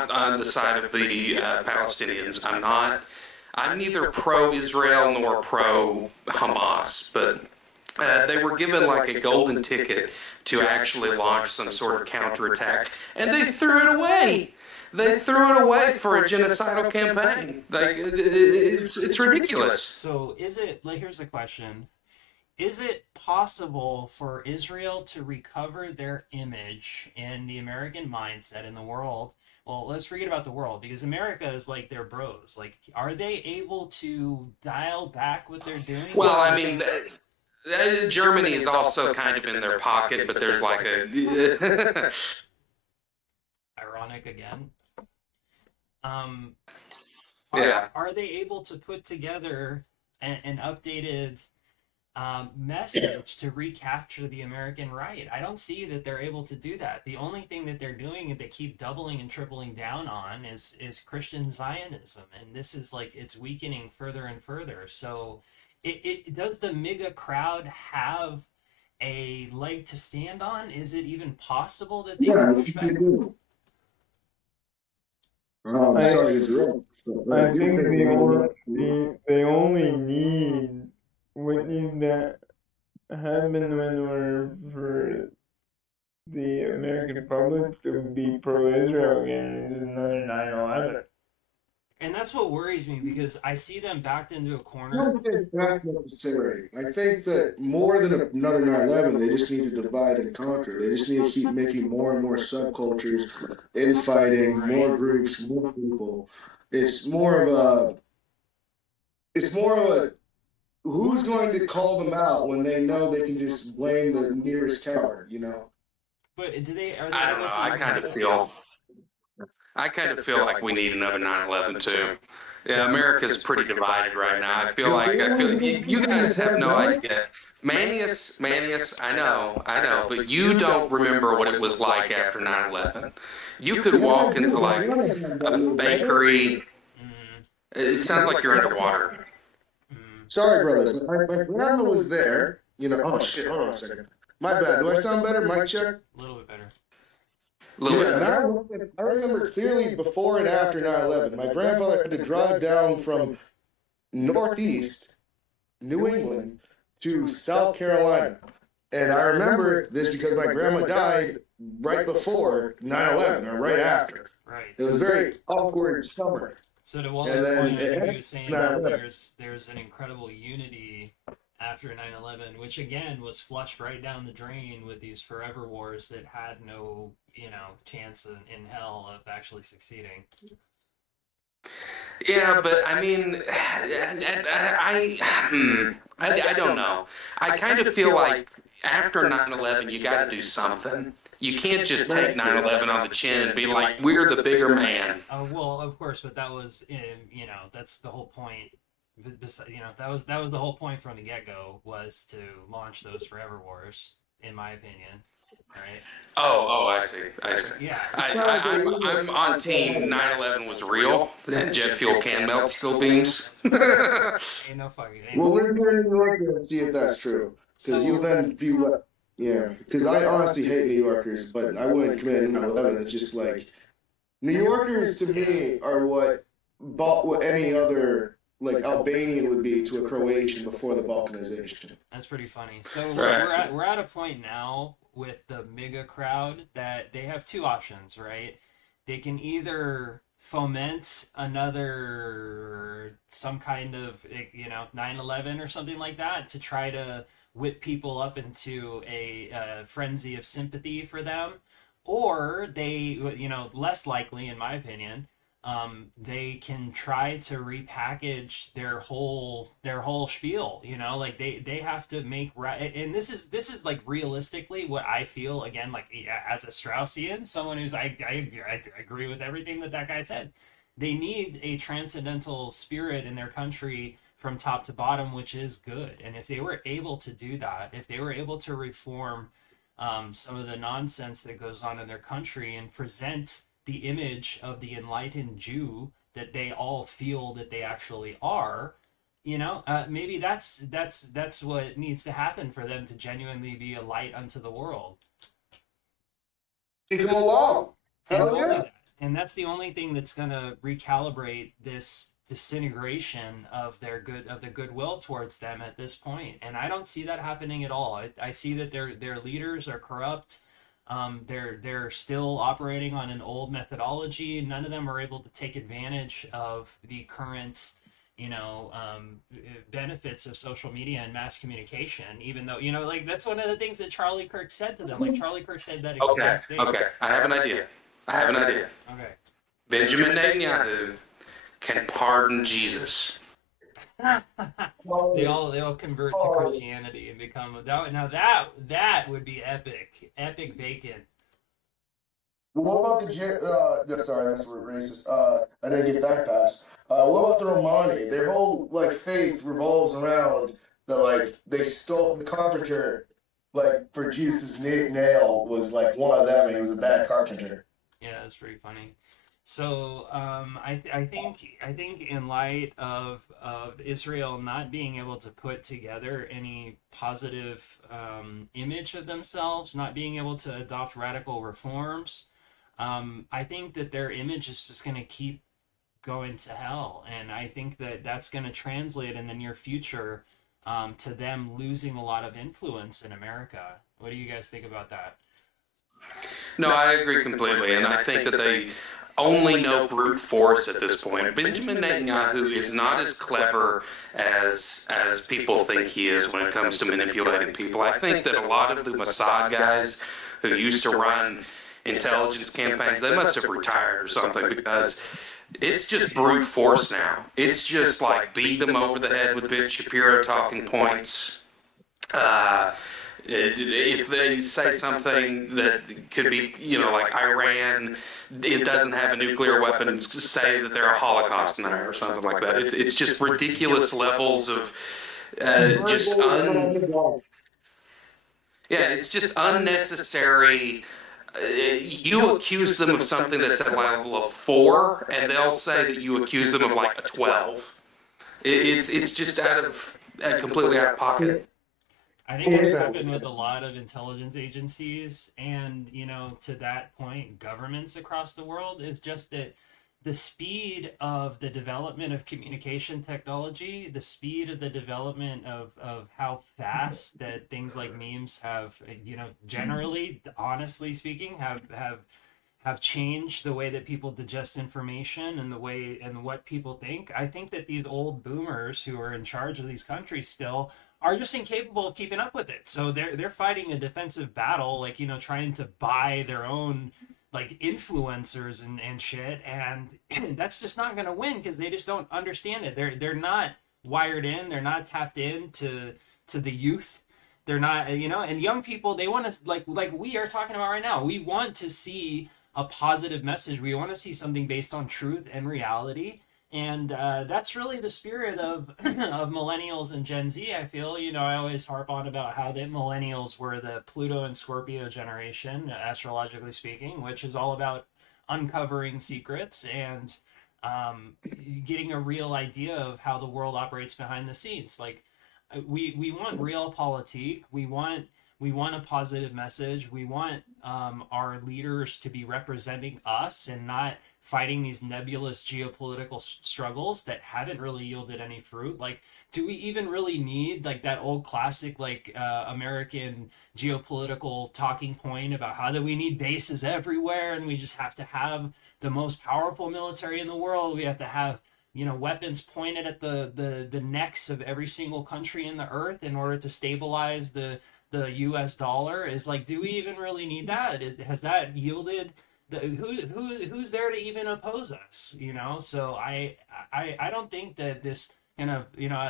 on the side of the Palestinians. I'm neither pro-Israel nor pro-Hamas, but they were given like a golden ticket to actually launch some sort of counterattack, and they threw it away. They threw it away for a genocidal campaign. Like, it's ridiculous. So is it like here's the question. Is it possible for Israel to recover their image in the American mindset in the world? Well, let's forget about the world because America is like their bros. Like, are they able to dial back what they're doing? Well, I mean, Germany is also kind of in their pocket, but there's like a Ironic again. Yeah. Are they able to put together an updated message to recapture the American right? I don't see that they're able to do that. The only thing that they're doing and they keep doubling and tripling down on is Christian Zionism, and this is like it's weakening further and further. So, it does the MIGA crowd have a leg to stand on? Is it even possible that they can push back? I think they only need what needs that happen in order for the American public to be pro-Israel again. It's another 9/11. And that's what worries me because I see them backed into a I corner. don't think that's necessary. I think that more than another 9/11, they just need to divide and conquer. They just need to keep making more and more subcultures, infighting, more groups, more people. It's more of a who's going to call them out when they know they can just blame the nearest coward, you know? But are they I don't know. I kind of feel like we need another 9/11 too. Yeah, America's pretty divided right now. I feel you guys have no idea. Manius, I know, but you don't remember what it was like after 9/11. You could walk into like a bakery. It sounds like you're underwater. Sorry, brothers. My grandma was there. You know, oh shit, hold on a second. My bad. Do I sound better? Mic check? A little bit better. And I remember clearly before and after 9/11. My grandfather had to drive down from northeast New England to South Carolina. And I remember this because my grandma died right before 9/11 or right after. Right. It was a very awkward summer. So to Walter's point, I think he was saying that there's an incredible unity after 9/11, which again was flushed right down the drain with these forever wars that had no, chance in hell of actually succeeding. Yeah, but I mean, I don't know. I kind of feel like after 9/11, you got to do something. You can't just take 9/11 on the chin and be like, we're the bigger man. Well, of course, but that was, that's the whole point. That was the whole point from the get-go was to launch those forever wars, in my opinion. right? I see. I see. Yeah. I'm on team 9/11 was real. That jet fuel can melt steel beams. Ain't no fucking. Well, we're going to New York and see if that's true. Because you'll then view, yeah. Because I honestly hate New Yorkers, but I wouldn't commit 9/11. It's just like New Yorkers to me are what any other like Albanian would be to a Croatian before the Balkanization. That's pretty funny. So Right. we're at a point now with the MIGA crowd that they have two options, right? They can either foment another some kind of 9/11 or something like that to try to whip people up into a frenzy of sympathy for them, or they, less likely in my opinion, they can try to repackage their whole spiel. Like they have to make right. And this is like realistically what I feel. Again, like, as a Straussian, someone who's I agree with everything that guy said. They need a transcendental spirit in their country from top to bottom, which is good. And if they were able to do that, if they were able to reform some of the nonsense that goes on in their country and present the image of the enlightened Jew that they all feel that they actually are, maybe that's what needs to happen for them to genuinely be a light unto the world. Take them along. And Hell only yeah. that. And that's the only thing that's going to recalibrate this disintegration of the goodwill towards them at this point. And I don't see that happening at all. I see that their leaders are corrupt. They're still operating on an old methodology. None of them are able to take advantage of the current, benefits of social media and mass communication. Even though, like, that's one of the things that Charlie Kirk said to them. Like, Charlie Kirk said that Okay. exact thing. Okay. I have an idea. Okay. Benjamin Netanyahu can pardon Jesus. They all convert to Christianity and become that would be epic bacon. Well, what about no, sorry, that's racist. I didn't get that pass. What about the Romani? Their whole like faith revolves around they stole the carpenter, like for Jesus' nail was like one of them, and he was a bad carpenter. Yeah, that's pretty funny. So I think in light of Israel not being able to put together any positive image of themselves, not being able to adopt radical reforms, I think that their image is just going to keep going to hell, and I think that that's going to translate in the near future to them losing a lot of influence in America. What do you guys think about that? No, I agree completely, and I think that they only know brute force at this point. Benjamin Netanyahu is not as clever as people think he is when it comes to manipulating people. I think that a lot of the Mossad guys who used to run intelligence campaigns, they must have retired or something, because it's just brute force now. It's just like beat them over the head with Ben Shapiro talking points. If they say something that could be, like Iran doesn't have a nuclear weapon, say that they're a Holocaust denier or something like that. It's just ridiculous levels of it's just unnecessary. You accuse them of something that's at a level of 4, and they'll say that you accuse them of like a 12. It's just completely out of pocket. I think that's happened with a lot of intelligence agencies and, to that point, governments across the world, is just that the speed of the development of communication technology, the speed of the development of how fast that things like memes have, generally, honestly speaking, have changed the way that people digest information and the way and what people think. I think that these old boomers who are in charge of these countries still are just incapable of keeping up with it. So they're fighting a defensive battle, like, trying to buy their own like influencers and shit, and that's just not going to win because they just don't understand it. They're not wired in, they're not tapped in to the youth. They're not, and young people, they want to, like we are talking about right now, we want to see a positive message. We want to see something based on truth and reality. And that's really the spirit of of millennials and Gen Z. I feel, I always harp on about how the millennials were the Pluto and Scorpio generation, astrologically speaking, which is all about uncovering secrets and um, getting a real idea of how the world operates behind the scenes. Like we want realpolitik. We want a positive message. We want our leaders to be representing us and not fighting these nebulous geopolitical struggles that haven't really yielded any fruit. Like, do we even really need like that old classic like American geopolitical talking point about how that we need bases everywhere and we just have to have the most powerful military in the world? We have to have weapons pointed at the necks of every single country in the earth in order to stabilize the U.S. dollar. Is like, do we even really need that? Has that yielded who's there to even oppose us? So I don't think that this kind of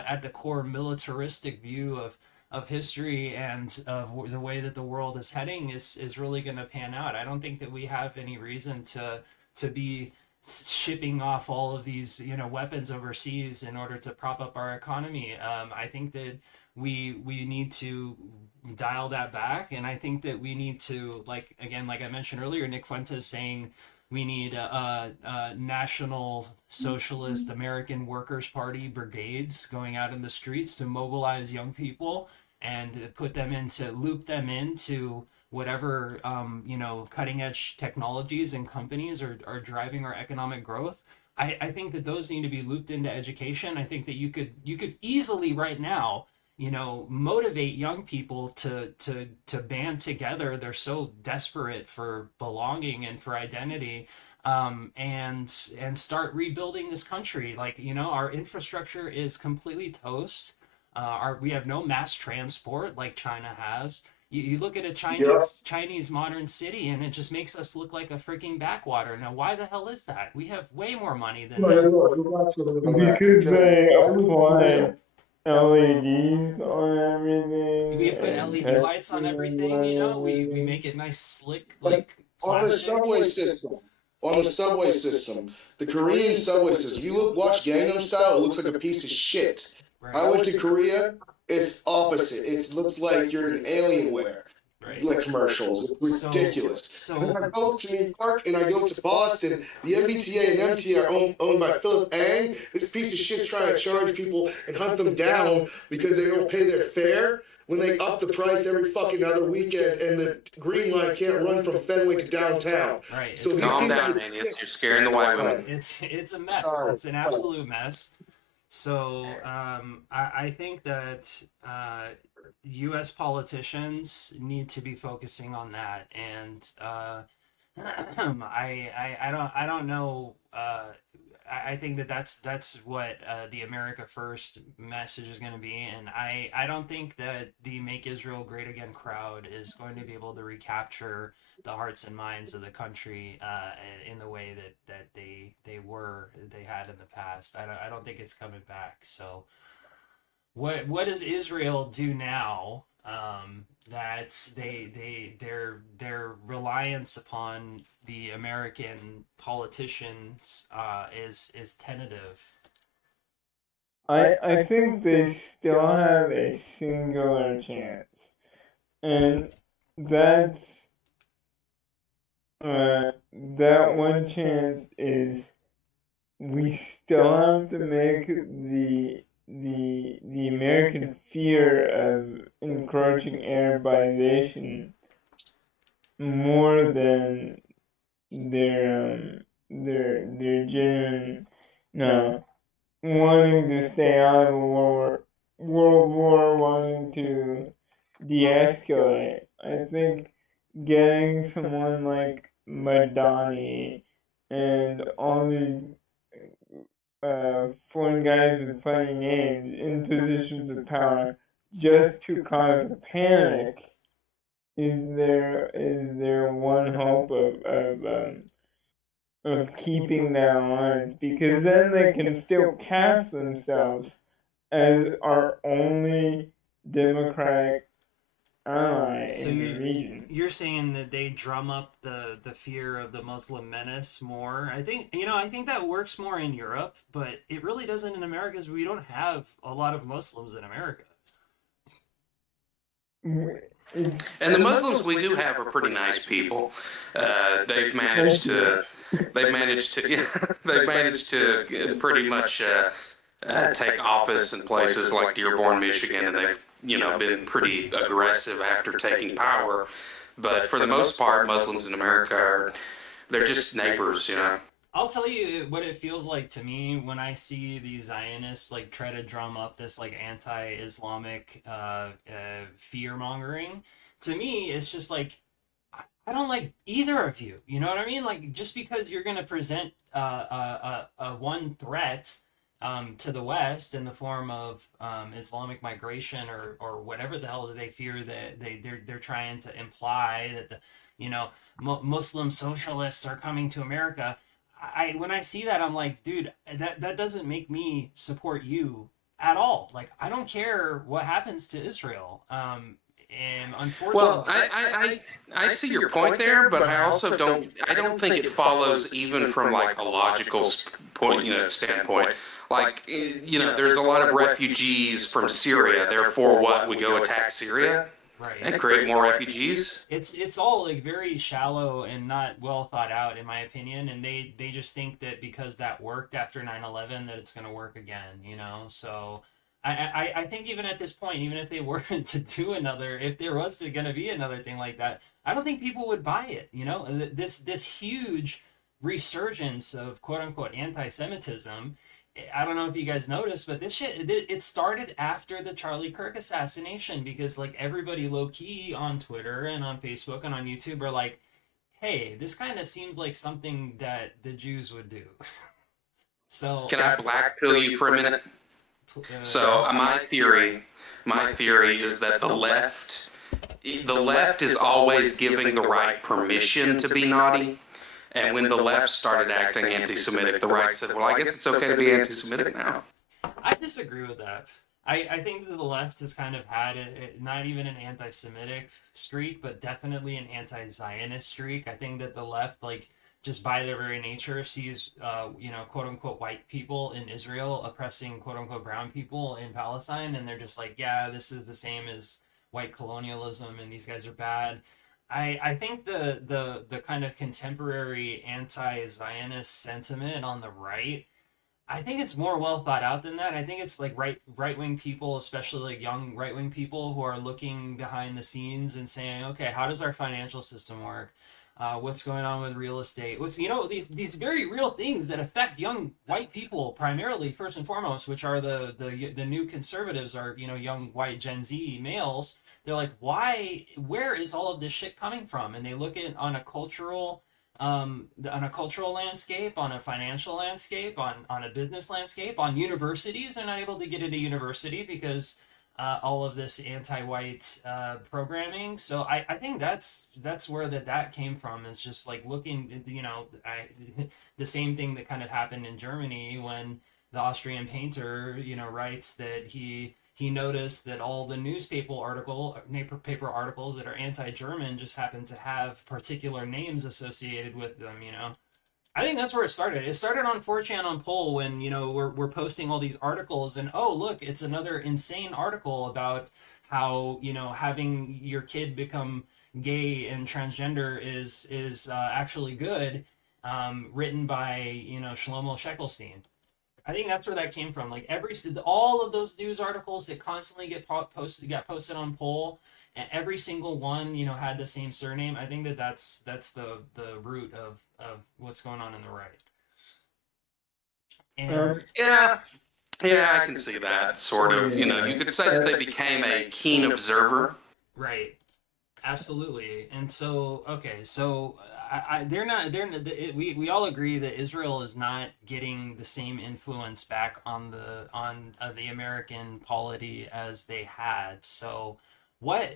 at the core militaristic view of history and of the way that the world is heading is really going to pan out. I don't think that we have any reason to be shipping off all of these weapons overseas in order to prop up our economy. I think that we need to dial that back, and I think that we need to, like, again, like I mentioned earlier, Nick Fuentes saying we need a national socialist American Workers Party brigades going out in the streets to mobilize young people and loop them into whatever cutting edge technologies and companies are driving our economic growth. I think that those need to be looped into education. I think that you could easily right now motivate young people to band together. They're so desperate for belonging and for identity, and start rebuilding this country. Like, our infrastructure is completely toast. We have no mass transport like China has. You look at a Chinese modern city, and it just makes us look like a freaking backwater. Now, why the hell is that? We have way more money than them. Because they apply LEDs on We everything put and LED touch lights on screen everything. on We everything. make it nice, slick, like On the plastic. subway system, the Korean subway system. You watch Gangnam Style. It looks like a piece of shit. Right, I went to Korea. It's opposite. It looks like you're in Alienware, right. like commercials. It's So, ridiculous. And then so I go to New York and I go to Boston. The MBTA and MTA are owned by Philip Ang. This piece of shit's trying to charge people and hunt them down because they don't pay their fare when they up the price every fucking other weekend, and the Green Line can't run from Fenway to downtown. right. So It's these Calm complete. pieces down, of Angus. You're scaring the white women. It's a mess. sorry. It's an absolute mess. So I think that U.S. politicians need to be focusing on that, and I don't know. I think that that's what the America First message is going to be, and I don't think that the Make Israel Great Again crowd is going to be able to recapture the hearts and minds of the country in the way that they had in the past. I don't think it's coming back. So what does Israel do now? That their reliance upon the American politicians is tentative. I think they still have a singular chance, and that's that one chance is we still have to make the American fear of encroaching urbanization more than their genuine no wanting to stay out of world war, wanting to de-escalate. I think getting someone like Madani and all these foreign guys with funny names in positions of power just to cause a panic is their one hope of keeping that alliance, because then they can still cast themselves as our only democratic ally So in the region. you're saying that they drum up the fear of the Muslim menace more. I think I think that works more in Europe, but it really doesn't in America because we don't have a lot of Muslims in America. And the Muslims we do have are pretty nice people. They've managed to, yeah, they've managed to pretty much take office in places like Dearborn, Michigan, and they've been pretty aggressive after taking power. But for the most part, Muslims in America they're just neighbors. I'll tell you what it feels like to me when I see these Zionists like try to drum up this like anti-Islamic fear mongering. To me, it's just like I don't like either of you. You know what I mean? Like just because you're gonna present a one threat to the West in the form of Islamic migration or whatever the hell they fear that they're trying to imply that the Muslim socialists are coming to America. When I see that, I'm like, dude, that doesn't make me support you at all. Like, I don't care what happens to Israel. And unfortunately, well, I see your point there, but I also don't think it follows even from like a logical standpoint. Like, there's a lot of refugees from Syria. Therefore, what? We go attack Syria right, and create more refugees? It's all like very shallow and not well thought out in my opinion, and they just think that because that worked after 9/11 that it's going to work again, so I think even at this point, even if they were to do another, if there was going to be another thing like that, I don't think people would buy it. This huge resurgence of quote unquote anti-Semitism. I don't know if you guys noticed, but this shit it started after the Charlie Kirk assassination because like everybody low key on Twitter and on Facebook and on YouTube are like, hey, this kind of seems like something that the Jews would do. So can I black pill you for a minute? So my theory is that the left is always giving the right permission to be naughty. And when the left started acting anti-Semitic, the right said, well, I guess it's okay to be anti-Semitic now. I disagree with that. I think that the left has kind of had not even an anti-Semitic streak, but definitely an anti-Zionist streak. I think that the left, like, just by their very nature, sees, quote unquote, white people in Israel oppressing, quote unquote, brown people in Palestine. And they're just like, yeah, this is the same as white colonialism and these guys are bad. I think the kind of contemporary anti-Zionist sentiment on the right, I think it's more well thought out than that. I think it's like right wing people, especially like young right wing people, who are looking behind the scenes and saying, okay, how does our financial system work? What's going on with real estate? What's these very real things that affect young white people primarily, first and foremost, which are the new conservatives are young white Gen Z males. They're like, where is all of this shit coming from? And they look at on a cultural landscape, on a financial landscape, on a business landscape, on universities. They're not able to get into university because all of this anti-white programming. So I think that's where that came from, is just like looking, the same thing that kind of happened in Germany when the Austrian painter, writes that he noticed that all the newspaper articles that are anti-German just happen to have particular names associated with them, I think that's where it started. It started on 4chan on Poll when, we're posting all these articles and, oh, look, it's another insane article about how, having your kid become gay and transgender is actually good, written by, Shlomo Sheckelstein. I think that's where that came from. Like all of those news articles that constantly got posted on Poll, and every single one, had the same surname. I think that's the root of what's going on in the right. And yeah, I can see that sort of. You could say that they became a keen observer. Right. Absolutely. And so, okay, so we all agree that Israel is not getting the same influence back on the American polity as they had. So what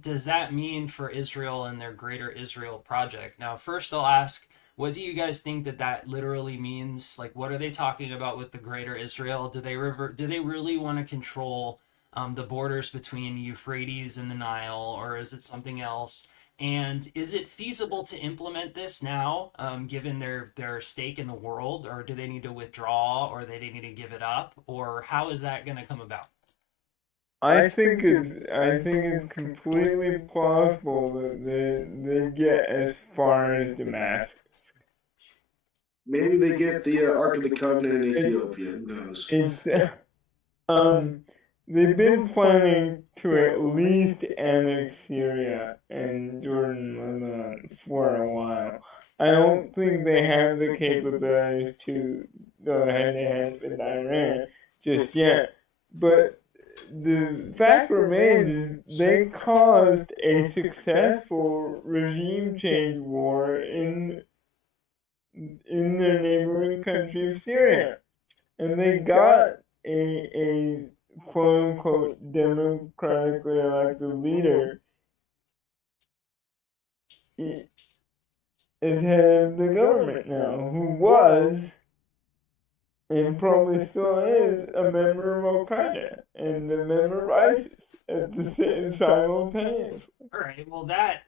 does that mean for Israel and their Greater Israel project? Now, first I'll ask, what do you guys think that literally means? Like, what are they talking about with the Greater Israel? Do they really want to control the borders between Euphrates and the Nile, or is it something else? And is it feasible to implement this now, given their stake in the world, or do they need to withdraw, or they need to give it up, or how is that going to come about? I think it's completely plausible that they get as far as Damascus. Maybe they get the Ark of the Covenant in Ethiopia. Who knows? It's they've been planning to at least annex Syria and Jordan, Lebanon for a while. I don't think they have the capabilities to go head to head with Iran just yet. But the fact remains is they caused a successful regime change war in their neighboring country of Syria. And they got a quote unquote democratically elected leader as head of the government now, who was and probably still is a member of Al Qaeda and a member of ISIS at the same simultaneously. All right. Well, that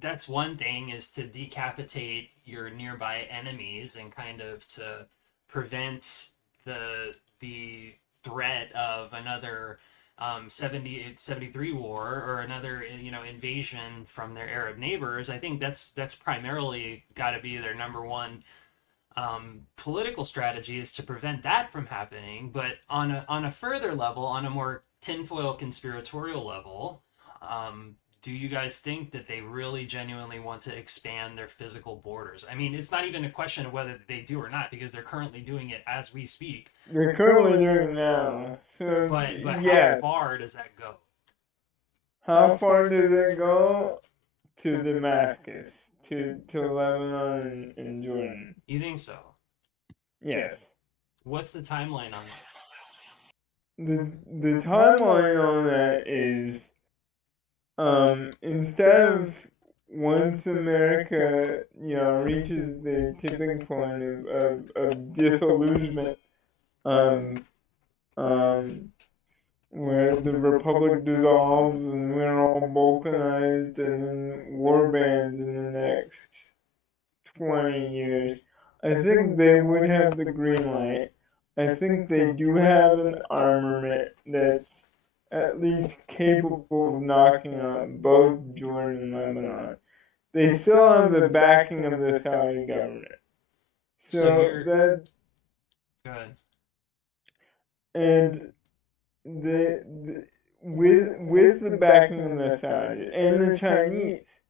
that's one thing, is to decapitate your nearby enemies and kind of to prevent the threat of another 73 war, or another invasion from their Arab neighbors. I think that's primarily got to be their number one political strategy, is to prevent that from happening. But on a further level, on a more tinfoil conspiratorial level, do you guys think that they really genuinely want to expand their physical borders? I mean, it's not even a question of whether they do or not, because they're currently doing it as we speak. They're currently doing it now. So, But yeah. how far does that go? How far does it go? To Damascus, to Lebanon and Jordan. You think so? Yes. What's the timeline on that? The timeline on that is instead of once America reaches the tipping point of disillusionment, where the republic dissolves and we're all balkanized and then war bands in the next 20 years, I think they would have the green light. I think they do have an armament that's at least capable of knocking out both Jordan and Lebanon. They still have the backing of the Saudi government. So that. Good. And with the backing of the Saudis and the Chinese,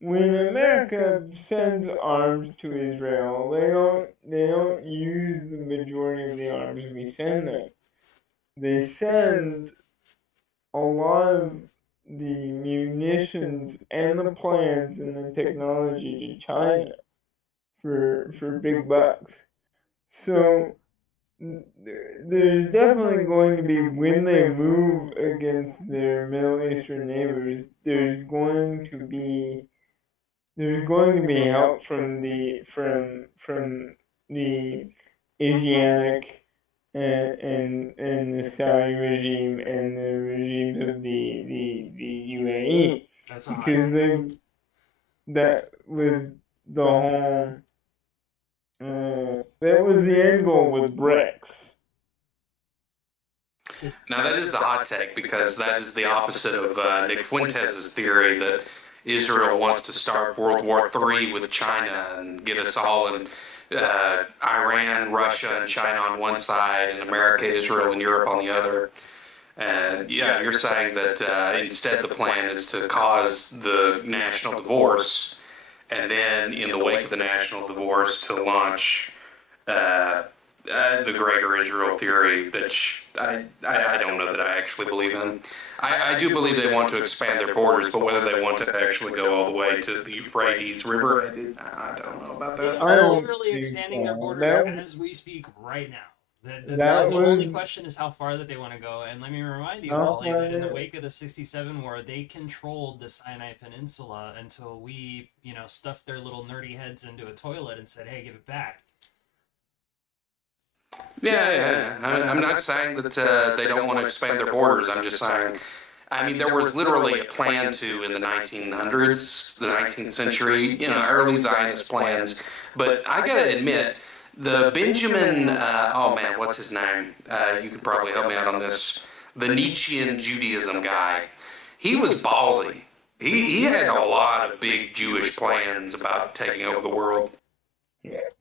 when America sends arms to Israel, they don't use the majority of the arms we send them. They send a lot of the munitions and the plans and the technology to China for big bucks. So there's definitely going to be, when they move against their Middle Eastern neighbors, there's going to be help from the Asiatic and the Saudi regime and the regimes of the UAE, because that was the whole. That was the end goal with BRICS. Now that is the hot take, because that is the opposite of Nick Fuentes' theory that Israel wants to start World War III with China and get us all in Iran, Russia, and China on one side, and America, Israel, and Europe on the other. And yeah, you're saying that instead the plan is to cause the national divorce, and then in the wake of the national divorce to launch the greater Israel theory, which I don't know that I actually believe in. I do believe they want to expand their borders, but whether they want to actually go all the way to the Euphrates River, I don't know about that. They are literally expanding their borders as we speak right now. The only question is how far that they want to go. And let me remind you, Ollie, that in the wake of the 67 war, they controlled the Sinai Peninsula until we, stuffed their little nerdy heads into a toilet and said, hey, give it back. Yeah. I'm not saying that they don't want to expand their borders. I'm just saying, I mean, there was literally a plan to in the 1900s, the 19th century, early Zionist plans. But I gotta admit, the Benjamin, oh man, what's his name? You could probably help me out on this. The Nietzschean Judaism guy. He was ballsy. He had a lot of big Jewish plans about taking over the world.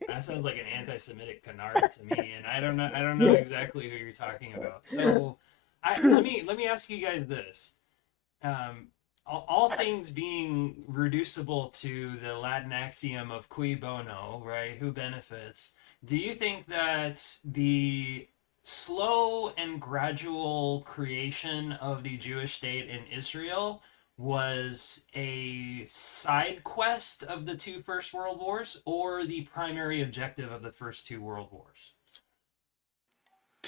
That sounds like an anti-Semitic canard to me, and I don't know exactly who you're talking about. So, let me ask you guys this: all things being reducible to the Latin axiom of cui bono, right? Who benefits? Do you think that the slow and gradual creation of the Jewish state in Israel was a side quest of the two first world wars or the primary objective of the first two world wars?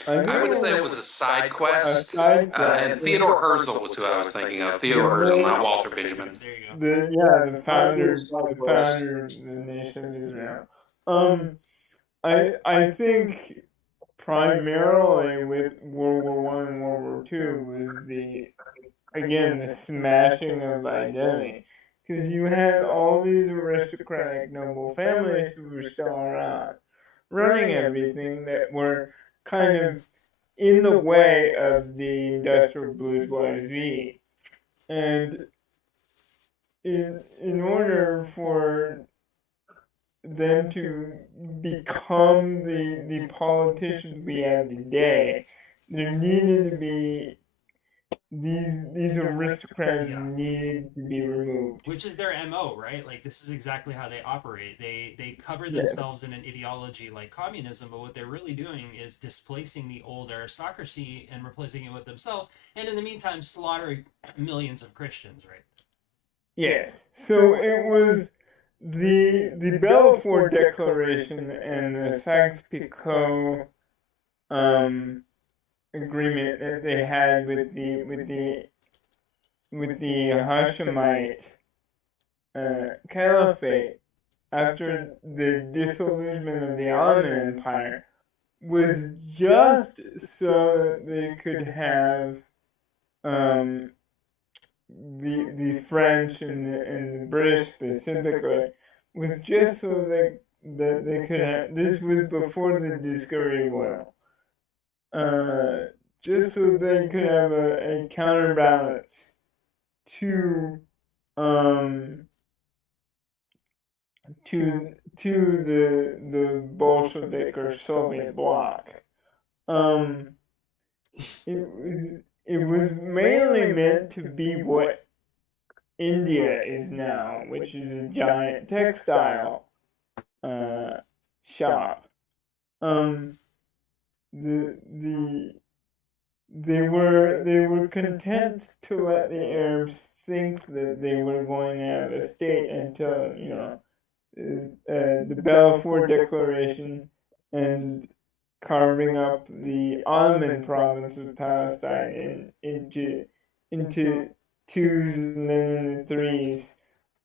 I would say it was a side A quest, side and quest. Theodore Herzl was who I was thinking of. Theodore Herzl, not Walter Benjamin. There you go. The founder of the nation of Israel. I think primarily with World War One and World War Two was the smashing of identity, because you had all these aristocratic noble families who were still around, running everything, that were kind of in the way of the industrial bourgeoisie, and in order for them to become the politicians we have today, there needed to be these aristocrats needed to be removed. Which is their MO, right? Like this is exactly how they operate. They cover Yeah. themselves in an ideology like communism, but what they're really doing is displacing the old aristocracy and replacing it with themselves, and in the meantime slaughtering millions of Christians, right? Yes. So it was the Balfour Declaration and the Sykes-Picot agreement that they had with the Hashemite Caliphate after the dissolution of the Ottoman Empire was just so that they could have the French and the British specifically, was just so that they could have. This was before the discovery of oil. Just so they could have a counterbalance to the Bolshevik or Soviet bloc. It was mainly meant to be what India is now, which is a giant textile shop. The they were content to let the Arabs think that they were going to have a state until the Balfour Declaration and carving up the Ottoman province of Palestine into twos and then into threes.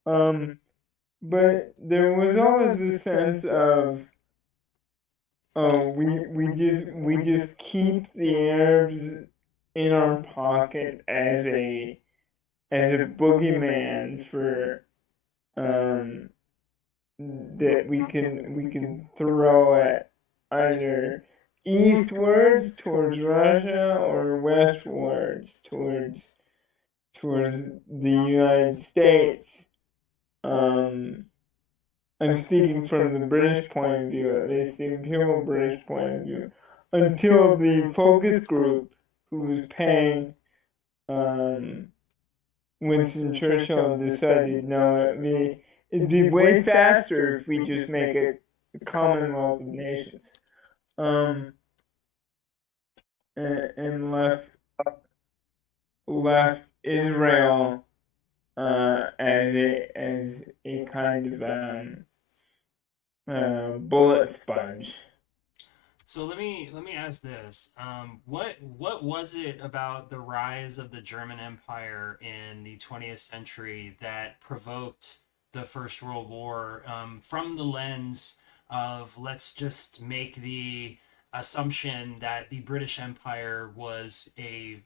But there was always this sense of, oh, we just keep the Arabs in our pocket as a boogeyman for that we can throw at either eastwards towards Russia or westwards towards the United States. I'm speaking from the British point of view, at least the imperial British point of view, until the focus group who was paying Winston Churchill decided, no, it'd be way faster if we just make a Commonwealth of Nations, and left Israel as a kind of bullet sponge. So let me ask this: what was it about the rise of the German Empire in the 20th century that provoked the First World War, from the lens of let's just make the assumption that the British Empire was a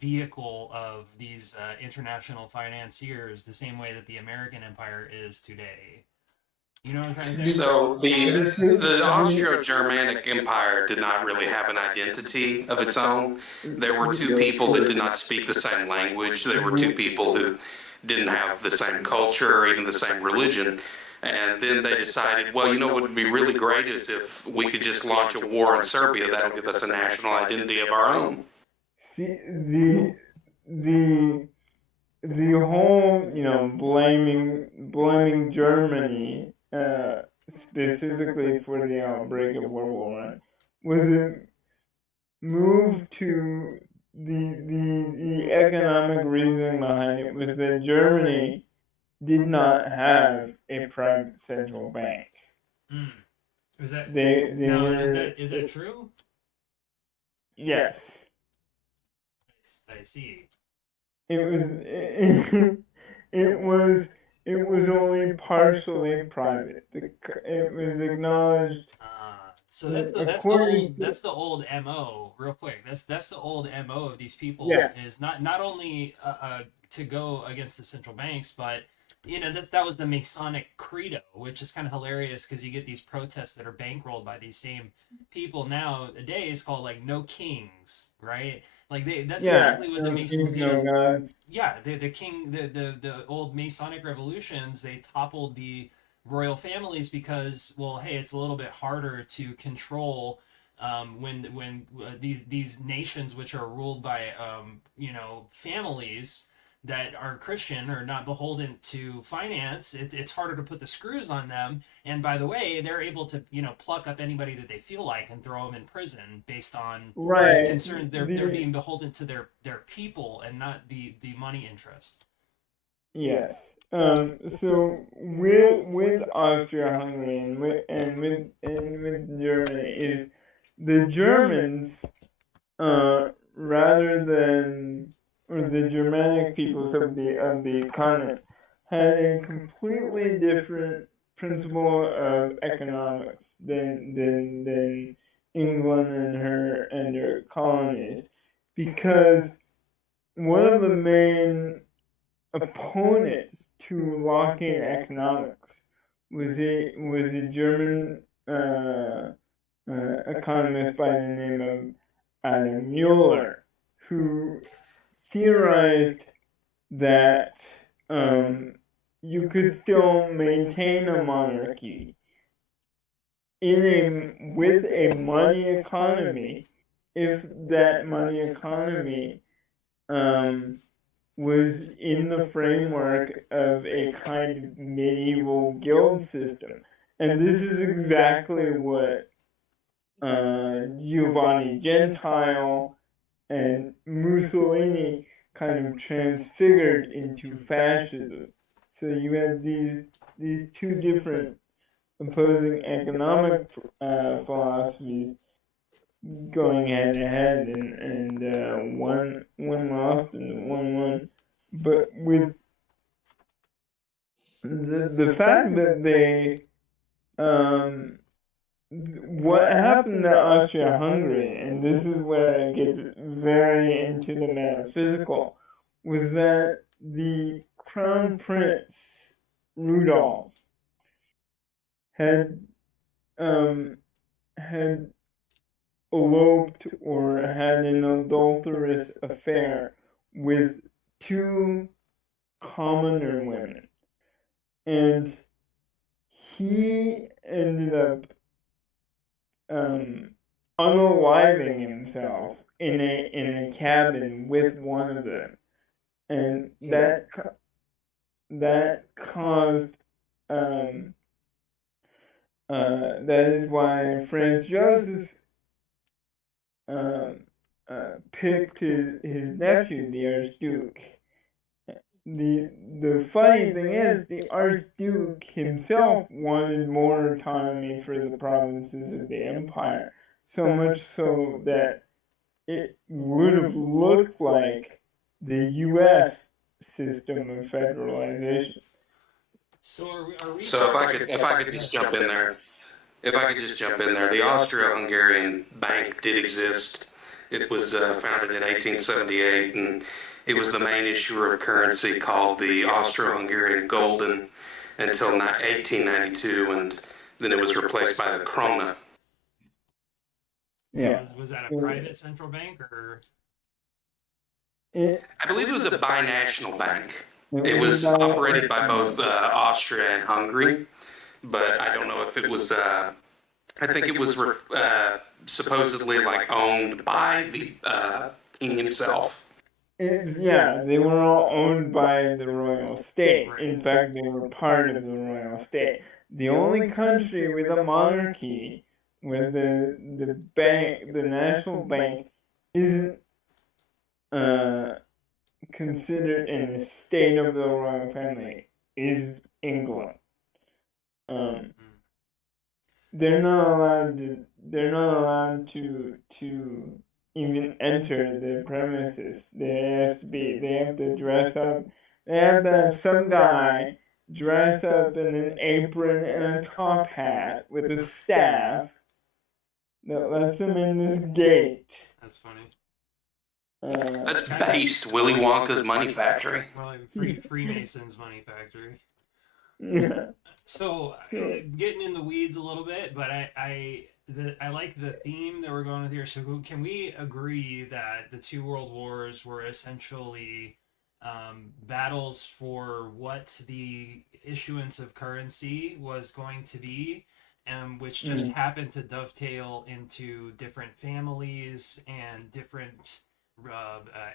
vehicle of these international financiers, the same way that the American Empire is today. You know what I'm trying to say? So the Austro-Germanic Empire did not really have an identity of its own. There were two people that did not speak the same language. There were two people who didn't have the same culture or even the same religion. And then they decided, well, you know what would be really great is if we could just launch a war in Serbia. That'll give us a national identity of our own. See, the whole, blaming Germany, specifically for the outbreak of World War I, was a move to the economic reasoning behind it was that Germany did not have a private central bank. Is that is that true? Yes. I see. It was only partially private. It was acknowledged. So that's the old MO. Real quick, that's the old MO of these people. Yeah. Is not only to go against the central banks, but that was the Masonic credo, which is kind of hilarious because you get these protests that are bankrolled by these same people nowadays called like no kings, right? Like that's exactly what the Masons did. Yeah, the old Masonic revolutions, they toppled the royal families because, well, hey, it's a little bit harder to control when these nations which are ruled by families that are Christian or not beholden to finance. It's harder to put the screws on them. And by the way, they're able to pluck up anybody that they feel like and throw them in prison based on concern. They're being beholden to their people and not the money interest. Yes. So with Austria-Hungary and with Germany is the Germans, rather than, or the Germanic peoples of the continent, had a completely different principle of economics than England and her colonies, because one of the main opponents to Lockean economics was a German economist by the name of Adam Mueller, who theorized that you could still maintain a monarchy with a money economy if that money economy was in the framework of a kind of medieval guild system. And this is exactly what Giovanni Gentile and Mussolini kind of transfigured into fascism. So you have these two different opposing economic philosophies going head to head, and one lost and one won. But with the fact that they what happened to Austria-Hungary, and this is where it gets very into the metaphysical, was that the Crown Prince Rudolph had eloped or had an adulterous affair with two commoner women, and he ended up unaliving himself in a cabin with one of them, and that caused that is why Franz Joseph picked his nephew, the Archduke. The funny thing is, the Archduke himself wanted more autonomy for the provinces of the empire, so much so that it would have looked like the U.S. system of federalization. So are we So if I could just jump in there. if I could just jump in there, the Austro-Hungarian Bank did exist. It was founded in 1878, and it was the main issuer of currency called the Austro-Hungarian Gulden until 1892, and then it was replaced by the krona. Yeah. Was that a private central bank or? It, I believe it was a binational bank. It was operated by both Austria and Hungary, but I don't know if it was. I think it was supposedly like owned by the king himself. yeah, they were all owned by the royal state. In fact, they were part of the royal state. The only country with a monarchy where the national bank isn't considered an estate of the royal family is England. They're not allowed to even enter the premises. They have to dress up. They have to have some guy dress up in an apron and a top hat with a staff that lets them in this gate. That's funny. That's based Willy Wonka's Money Factory. Well, like Freemason's Money Factory. Yeah. So getting in the weeds a little bit, but I like the theme that we're going with here. So can we agree that the two world wars were essentially battles for what the issuance of currency was going to be, which just happened to dovetail into different families and different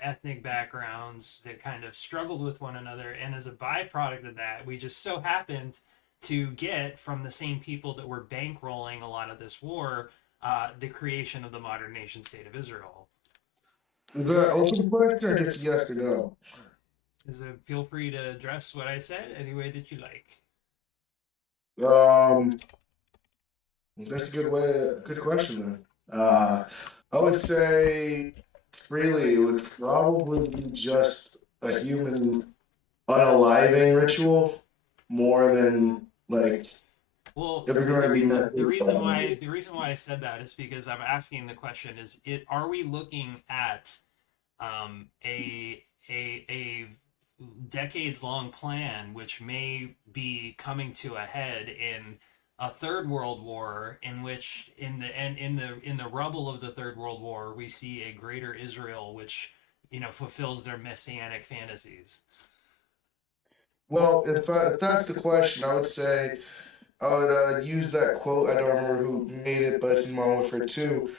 ethnic backgrounds that kind of struggled with one another, and as a byproduct of that, we just so happened to get from the same people that were bankrolling a lot of this war, the creation of the modern nation state of Israel. Is that an open question or just yes or no? Feel free to address what I said any way that you like. That's a good question then. I would say freely it would probably be just a human unaliving ritual more than like. Well, if we're going to be the reason why I said that is because I'm asking the question: are we looking at a decades long plan which may be coming to a head in a third world war, in which in the rubble of the third world war we see a greater Israel which fulfills their messianic fantasies? Well, if that's the question, I would say I would use that quote. I don't remember who made it, but it's in Modern Warfare 2.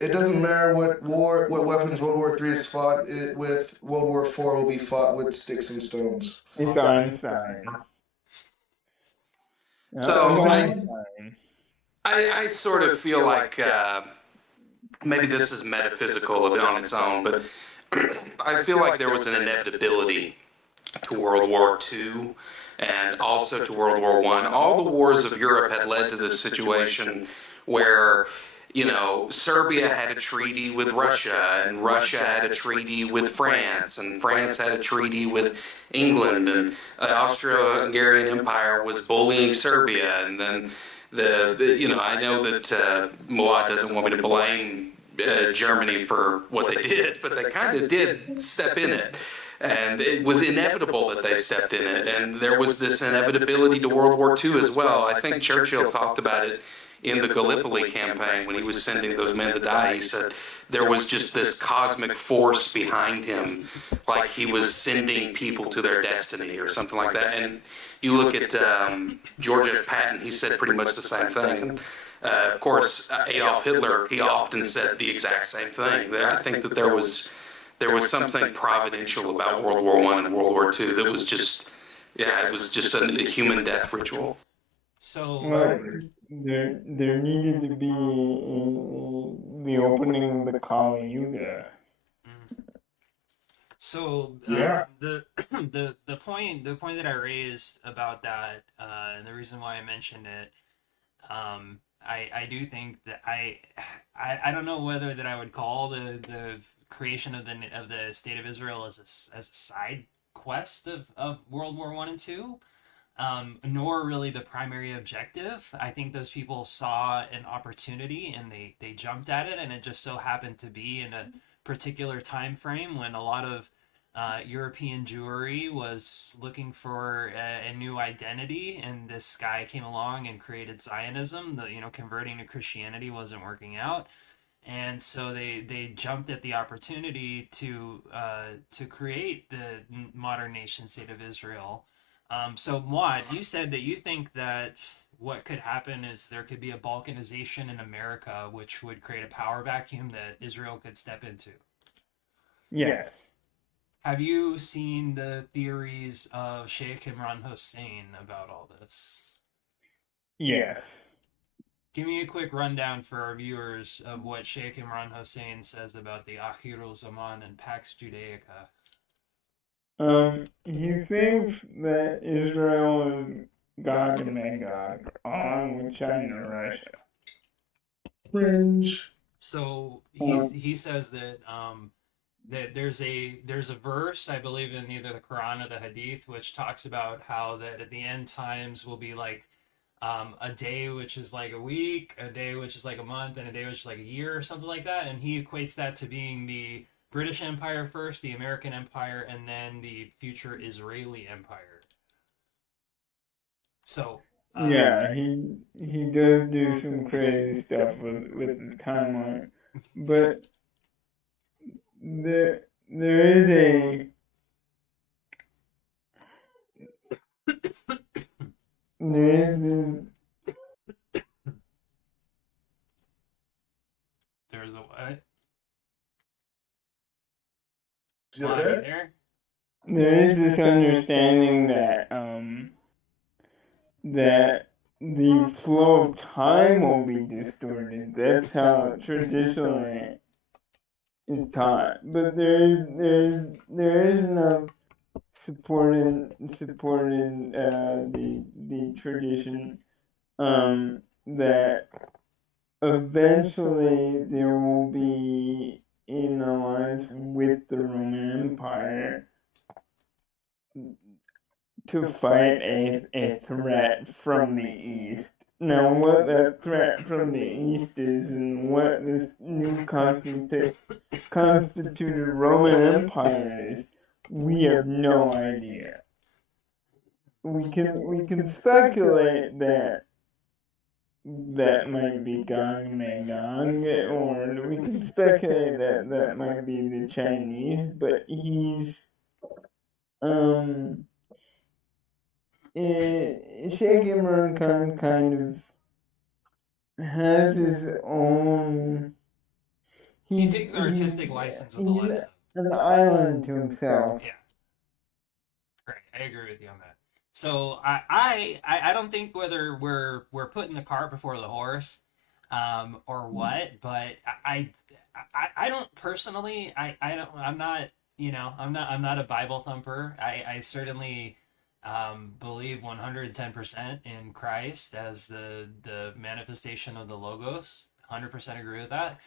It doesn't matter what weapons World War III is fought with. World War IV will be fought with sticks and stones. It's Einstein. So I sort of feel like maybe this is metaphysical on its own, but I feel like there was an inevitability to World War II and also to World War I. All the wars of Europe had led to this situation where, Serbia had a treaty with Russia, and Russia had a treaty with France, and France had a treaty with England, and the Austro-Hungarian Empire was bullying Serbia, and then I know that Moat doesn't want me to blame Germany for what they did, but they kind of did step in it. And it was inevitable that they stepped in it. And there was this inevitability to World War II as well. I think Churchill talked about it in the Gallipoli campaign when he was sending those men to die. He said there was just this cosmic force behind him, like he was sending people to their destiny or something like that. And you look at George F. Patton, he said pretty much the same thing. Of course, Adolf Hitler, he often said the exact same thing. I think that there was something providential about World War I and World War II that was just, it was just a human death ritual. So there needed to be the opening of the Kali Yuga. So the point that I raised about that, and the reason why I mentioned it, I do think that I don't know whether that I would call the creation of the state of Israel as a side quest of World War I and II. nor really the primary objective. I think those people saw an opportunity and they jumped at it, and it just so happened to be in a particular time frame when a lot of European Jewry was looking for a new identity, and this guy came along and created Zionism. Converting to Christianity wasn't working out, and so they jumped at the opportunity to create the modern nation state of Israel. So Muad, you said that you think that what could happen is there could be a balkanization in America, which would create a power vacuum that Israel could step into. Yes. Have you seen the theories of Sheikh Imran Hussein about all this? Yes. Give me a quick rundown for our viewers of what Sheikh Imran Hussein says about the Akhirul Zaman and Pax Judaica. He thinks that Israel is Gog and Magog, along with China and Russia. Fringe. So he says that that there's a verse, I believe, in either the Quran or the Hadith, which talks about how that at the end times will be like a day which is like a week, a day which is like a month, and a day which is like a year or something like that. And he equates that to being the British Empire first, the American Empire, and then the future Israeli Empire. So yeah, he does do some crazy stuff with the timeline, but there is this. There's a what? See Why, that? there? There is this understanding that the flow of time will be distorted. That's how traditionally it's taught. But there is enough supporting the tradition that eventually there will be in alliance with the Roman Empire to fight a threat from the east. Now, what that threat from the east is and what this new constituted Roman Empire is, we have no idea. We can speculate that might be Gog and Magog, or we can speculate that might be the Chinese, but he's Sheikh Imran Khan kind of has his own. He takes artistic license with a lot of stuff. An island to himself. Yeah. Right, I agree with you on that. So I don't think whether we're putting the cart before the horse, or what, but I don't personally I don't I'm not I'm not a Bible thumper. I certainly believe 110% in Christ as the manifestation of the Logos. 100% agree with that.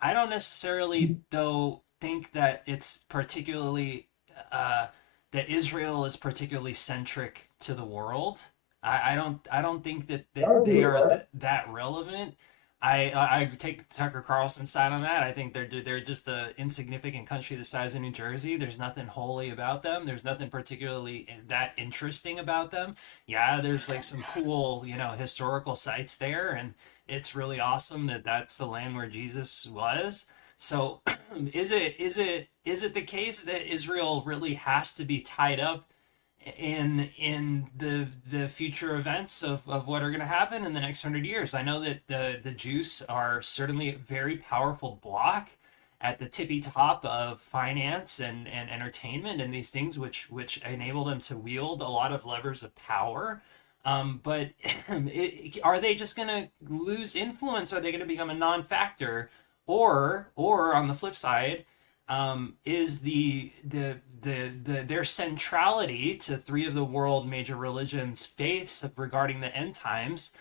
I don't necessarily though think that it's particularly uh, that Israel is particularly centric to the world. I don't think that they are that relevant. I take Tucker Carlson's side on that. I think they're just a insignificant country the size of New Jersey. There's nothing holy about them. There's nothing particularly that interesting about them. Yeah, there's like some cool historical sites there, and it's really awesome that that's the land where Jesus was. So is it the case that Israel really has to be tied up in the future events of what are going to happen in the next 100 years? I know that the Jews are certainly a very powerful bloc at the tippy top of finance and entertainment and these things, which enable them to wield a lot of levers of power. But are they just going to lose influence? Are they going to become a non-factor? Or on the flip side, is their centrality to three of the world major religions' faiths regarding the end times,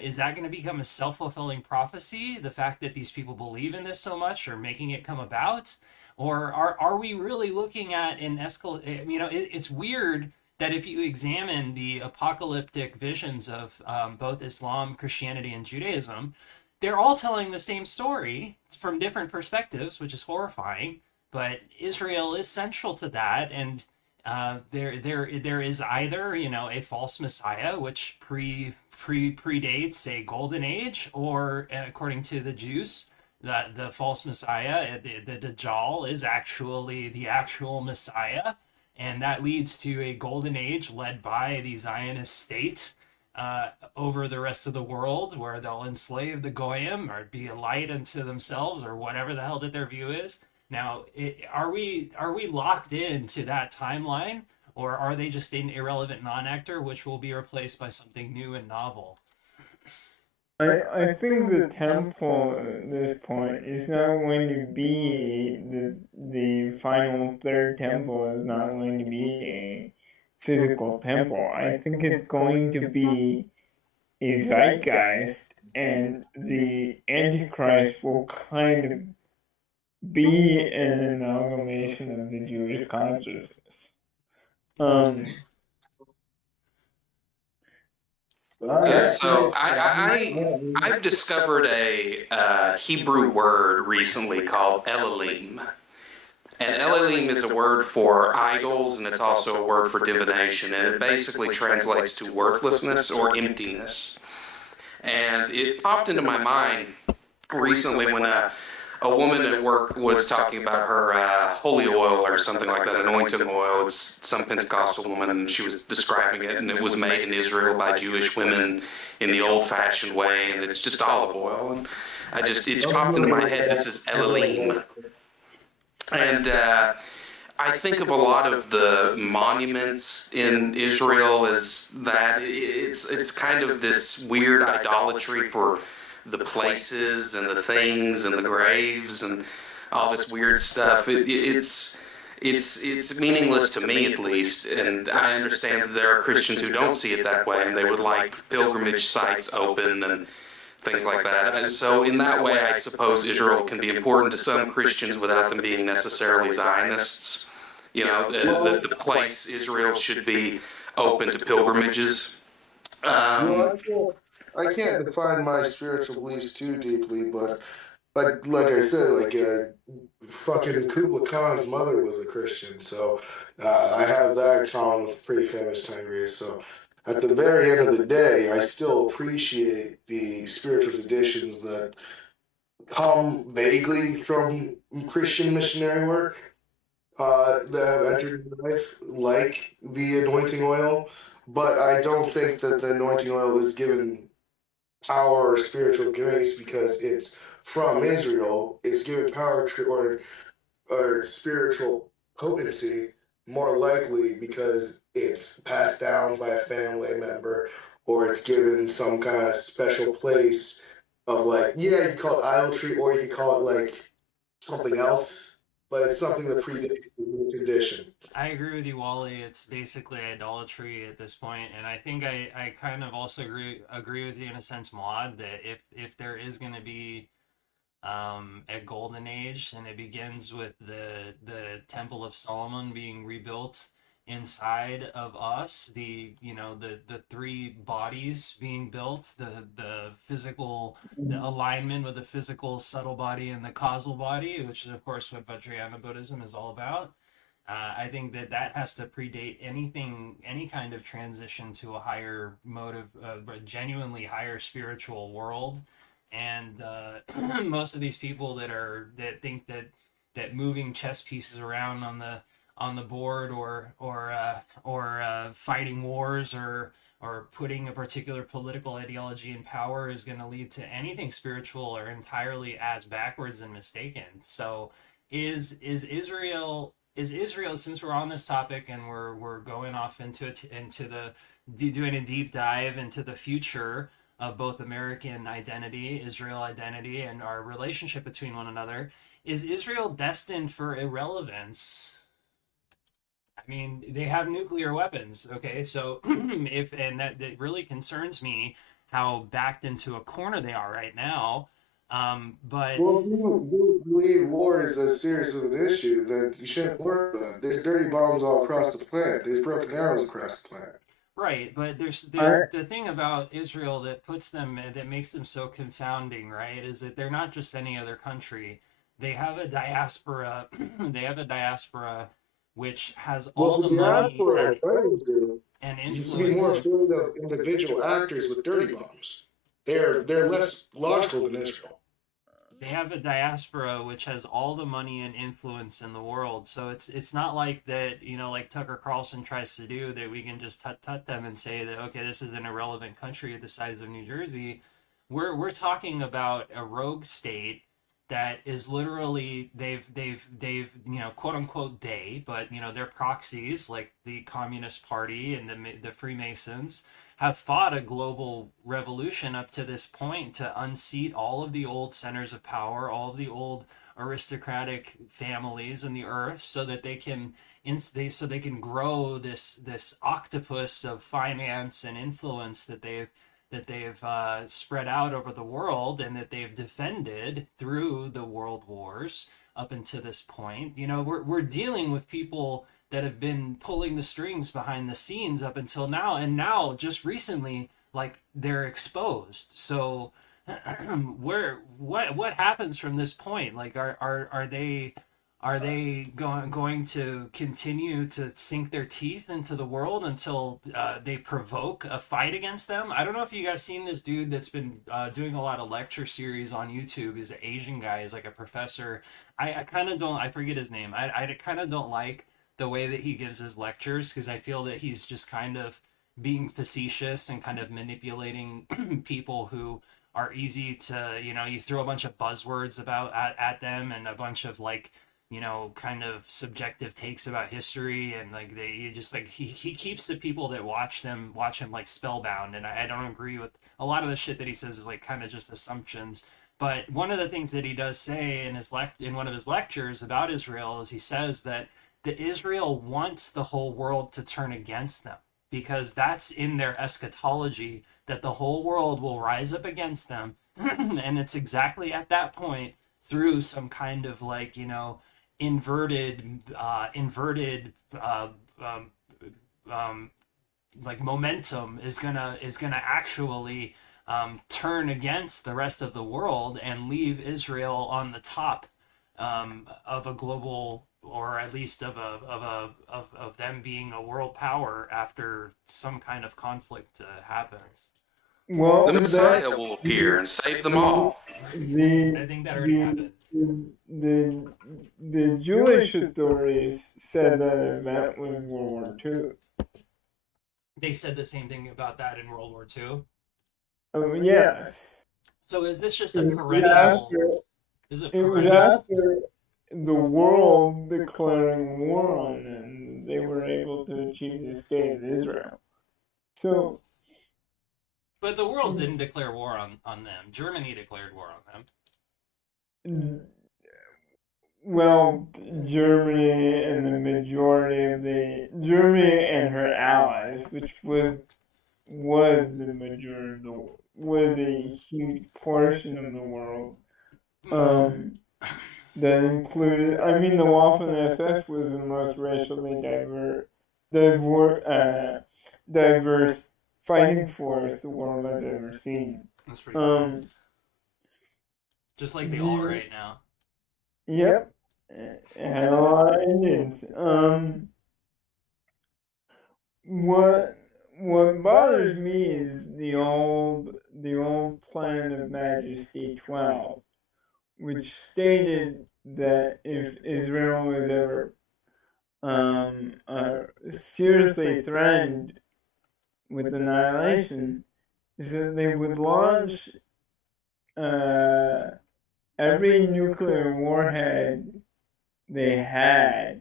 is that going to become a self-fulfilling prophecy? The fact that these people believe in this so much, or making it come about, or are we really looking at an escal? It's weird that if you examine the apocalyptic visions of both Islam, Christianity, and Judaism, they're all telling the same story from different perspectives, which is horrifying. But Israel is central to that, and there is either a false messiah, which predates a golden age, or according to the Jews, the false messiah, the Dajjal, is actually the actual messiah, and that leads to a golden age led by the Zionist state over the rest of the world, where they'll enslave the goyim or be a light unto themselves, or whatever the hell that their view is. Now, are we locked into that timeline, or are they just an irrelevant non-actor which will be replaced by something new and novel? I think the temple at this point is not going to be the final third temple is not going to be a physical temple. I think it's going to be a zeitgeist, and the Antichrist will kind of be an amalgamation of the Jewish consciousness. Yeah, so I've discovered a Hebrew word recently called Elohim. And Elohim is a word for idols, and it's also a word for divination, and it basically translates to worthlessness or emptiness. And it popped into my mind recently when a woman at work was talking about her holy oil or something like that, anointing oil. It's some Pentecostal woman, and she was describing it, and it was made in Israel by Jewish women in the old-fashioned way, and it's just olive oil. And it popped into my head, this is Elohim. And I think of a lot of the monuments in Israel as that it's kind of this weird idolatry for the places and the things and the graves and all this weird stuff. It's meaningless to me, at least, and I understand that there are Christians who don't see it that way, and they would like pilgrimage sites open and things like that. And so in that way, I suppose Israel can be important to some Christians without them being necessarily Zionists. The place Israel should be open to pilgrimages. I can't define my spiritual beliefs too deeply, but like I said, fucking Kubla Khan's mother was a Christian, so I have that in common with pretty famous Tengri. So at the very end of the day, I still appreciate the spiritual traditions that come vaguely from Christian missionary work that have entered my life, like the anointing oil. But I don't think that the anointing oil is given power or spiritual grace because it's from Israel. It's given power or spiritual potency more likely because it's passed down by a family member, or it's given some kind of special place of you call it idolatry, or you call it something else, but it's something that predates the tradition. I agree with you, Wally. It's basically idolatry at this point, and I think I kind of also agree with you in a sense, Maud, that if there is going to be a golden age, and it begins with the Temple of Solomon being rebuilt inside of us, the three bodies being built, the physical, the alignment with the physical subtle body and the causal body, which is of course what Vajrayana Buddhism is all about. I think that has to predate any kind of transition to a higher mode of a genuinely higher spiritual world. And most of these people that think that moving chess pieces around on the board, or fighting wars, or putting a particular political ideology in power is going to lead to anything spiritual, are entirely as backwards and mistaken. So is Israel, since we're on this topic and we're going off into doing a deep dive into the future of both American identity, Israel identity, and our relationship between one another, is Israel destined for irrelevance? I mean, they have nuclear weapons, okay? So that really concerns me how backed into a corner they are right now. But Well, if you believe war is as serious of an issue, then you shouldn't worry about it. There's dirty bombs all across the planet. There's broken arrows across the planet. right, but there's I the thing about Israel that puts them that makes them so confounding, right? Is that they're not just any other country. They have a diaspora. They have a diaspora which has Well, all to the be honest, money what I tell you, and you should be influence. more afraid of individual actors with dirty bombs. They're less logical than Israel. They have a diaspora which has all the money and influence in the world. So it's not like that, like Tucker Carlson tries to do, that we can just tut them and say that, okay, this is an irrelevant country the size of New Jersey. We're talking about a rogue state that is literally they've quote unquote but they're proxies like the Communist Party and the Freemasons have fought a global revolution up to this point to unseat all of the old centers of power, all of the old aristocratic families in the earth, so that they can grow this octopus of finance and influence that they've spread out over the world, and that they've defended through the world wars up until this point. We're dealing with people that have been pulling the strings behind the scenes up until now, and now just recently, like, they're exposed. So what happens from this point? Like, are they going to continue to sink their teeth into the world until they provoke a fight against them? I don't know if you guys seen this dude that's been doing a lot of lecture series on YouTube. He's an Asian guy. He's like a professor. I kind of don't. I forget his name. I kind of don't like the way that he gives his lectures, because I feel that he's just kind of being facetious and kind of manipulating people who are easy to, you throw a bunch of buzzwords at them, and a bunch of, like, kind of subjective takes about history, and like you just, like, he keeps the people that watch him like spellbound. And I don't agree with a lot of the shit that he says, is like kind of just assumptions. But one of the things that he does say in one of his lectures about Israel is, he says that Israel wants the whole world to turn against them, because that's in their eschatology, that the whole world will rise up against them. And it's exactly at that point, through some kind of, like, inverted um, um, like momentum is gonna actually turn against the rest of the world, and leave Israel on the top of a global, or at least of them being a world power after some kind of conflict happens. well, The that Messiah will appear and save them all. I the think that already the happened. the Jewish authorities said that event was World War II. They said the same thing about that in World War II. Yes. So is this just It a was perennial? after Is it it was perennial? after the world declaring war on them, they were able to achieve the state of Israel. So, But the world didn't declare war on them. Germany declared war on them. well, Germany and the majority of Germany and her allies, which was a huge portion of the world. That included, I mean, the Waffen SS was the most racially diverse fighting force the world has ever seen. That's pretty cool. Um, Just like the alt-right now. Yep. And a lot of Indians. What bothers me is the old plan of Majesty 12, which stated that if Israel was ever seriously threatened with annihilation, is that they would launch every nuclear warhead they had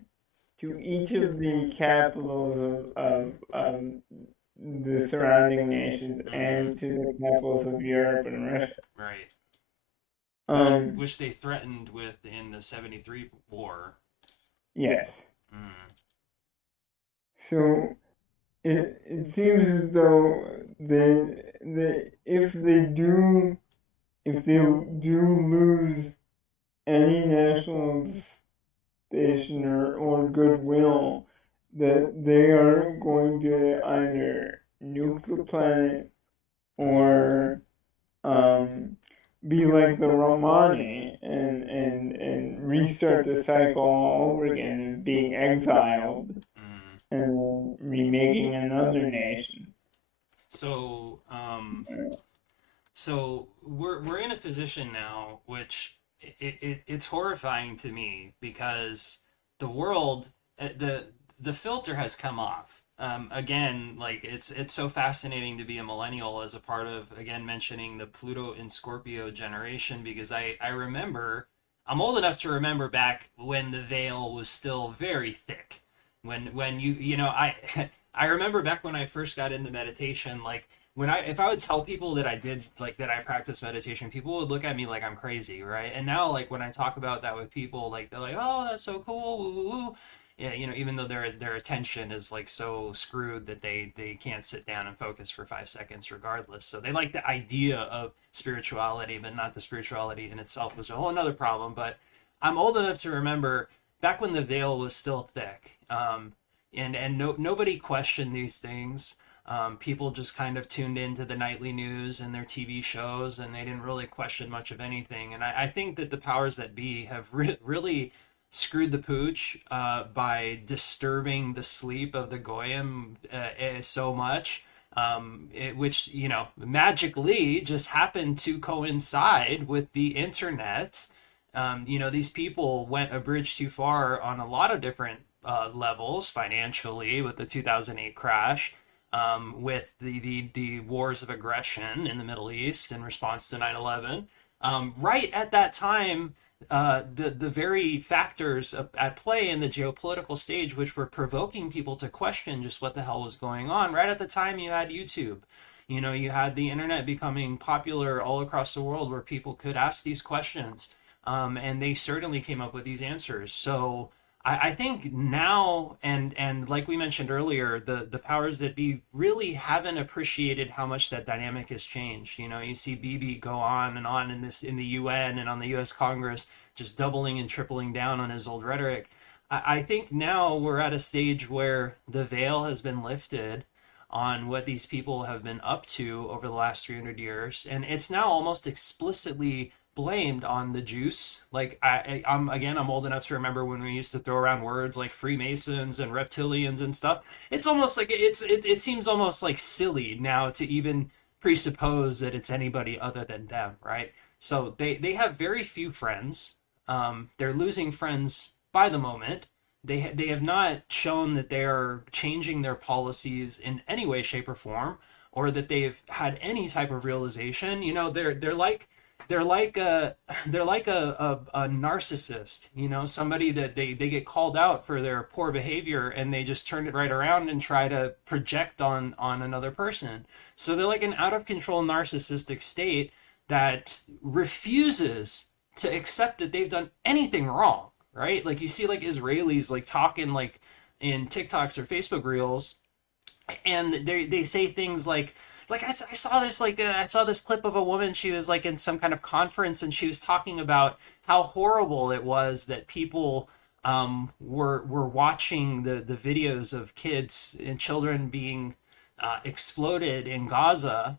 to each of the capitals of the surrounding nations, and to the capitals of Europe and Russia. Right. Which they threatened with in the 73 war. Yes. Mm. So it seems as though if they do if they do lose any national station or goodwill, that they are going to either nuke the planet or um, be like the Romani and restart the cycle all over again of being exiled Mm. and remaking another nation. So, so we're in a position now, which it's horrifying to me because the world, the filter has come off. Again, like it's so fascinating to be a millennial as a part of, again, mentioning the Pluto and Scorpio generation, because I remember, I'm old enough to remember back when the veil was still very thick. When you know, I I remember back when I first got into meditation, like when I if I would tell people that I did, like, that I practice meditation, people would look at me like I'm crazy, right? And now, like, when I talk about that with people, like, they're like, "Oh, that's so cool." Woo, woo, woo. Yeah, you know, even though their attention is like so screwed that they can't sit down and focus for 5 seconds regardless. So they like the idea of spirituality, but not the spirituality in itself, which is a whole another problem. But I'm old enough to remember back when the veil was still thick, and nobody questioned these things. People just kind of tuned into the nightly news and their TV shows, and they didn't really question much of anything. And I think that the powers that be have really screwed the pooch by disturbing the sleep of the goyim so much, which, you know, magically just happened to coincide with the internet. You know, these people went a bridge too far on a lot of different levels, financially with the 2008 crash, with the wars of aggression in the Middle East in response to 9/11. Right at that time, the very factors at play in the geopolitical stage, which were provoking people to question just what the hell was going on. Right at the time, you had YouTube. You know, you had the internet becoming popular all across the world, where people could ask these questions, and they certainly came up with these answers. So I think now, and like we mentioned earlier, the powers that be really haven't appreciated how much that dynamic has changed. You know, you see Bibi go on in the UN and on the US Congress, just doubling and tripling down on his old rhetoric. I think now we're at a stage where the veil has been lifted on what these people have been up to over the last 300 years, and it's now almost explicitly blamed on the juice. Like, I'm old enough to remember when we used to throw around words like Freemasons and reptilians and stuff. It's almost like it seems almost like silly now to even presuppose that it's anybody other than them, right? So they have very few friends. They're losing friends by the moment. They have not shown that they are changing their policies in any way, shape, or form, or that they've had any type of realization. You know, they're like a a narcissist, you know, somebody that they get called out for their poor behavior, and they just turn it right around and try to project on another person. So they're like an out of control narcissistic state that refuses to accept that they've done anything wrong, right? Like, you see like Israelis like talking like in TikToks or Facebook reels, and they say things like I saw this I saw this clip of a woman. She was like in some kind of conference, and she was talking about how horrible it was that people were watching the videos of kids and children being exploded in Gaza,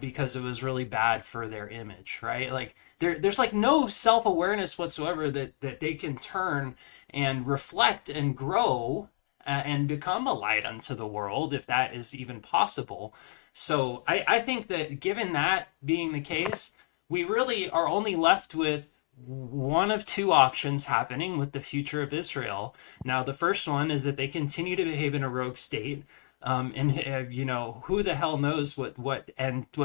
because it was really bad for their image, right? Like, there's like no self-awareness whatsoever that they can turn and reflect and grow, and become a light unto the world, if that is even possible. So I think that, given that being the case, we really are only left with one of two options happening with the future of Israel. Now, the first one is that they continue to behave in a rogue state, and you know, who the hell knows what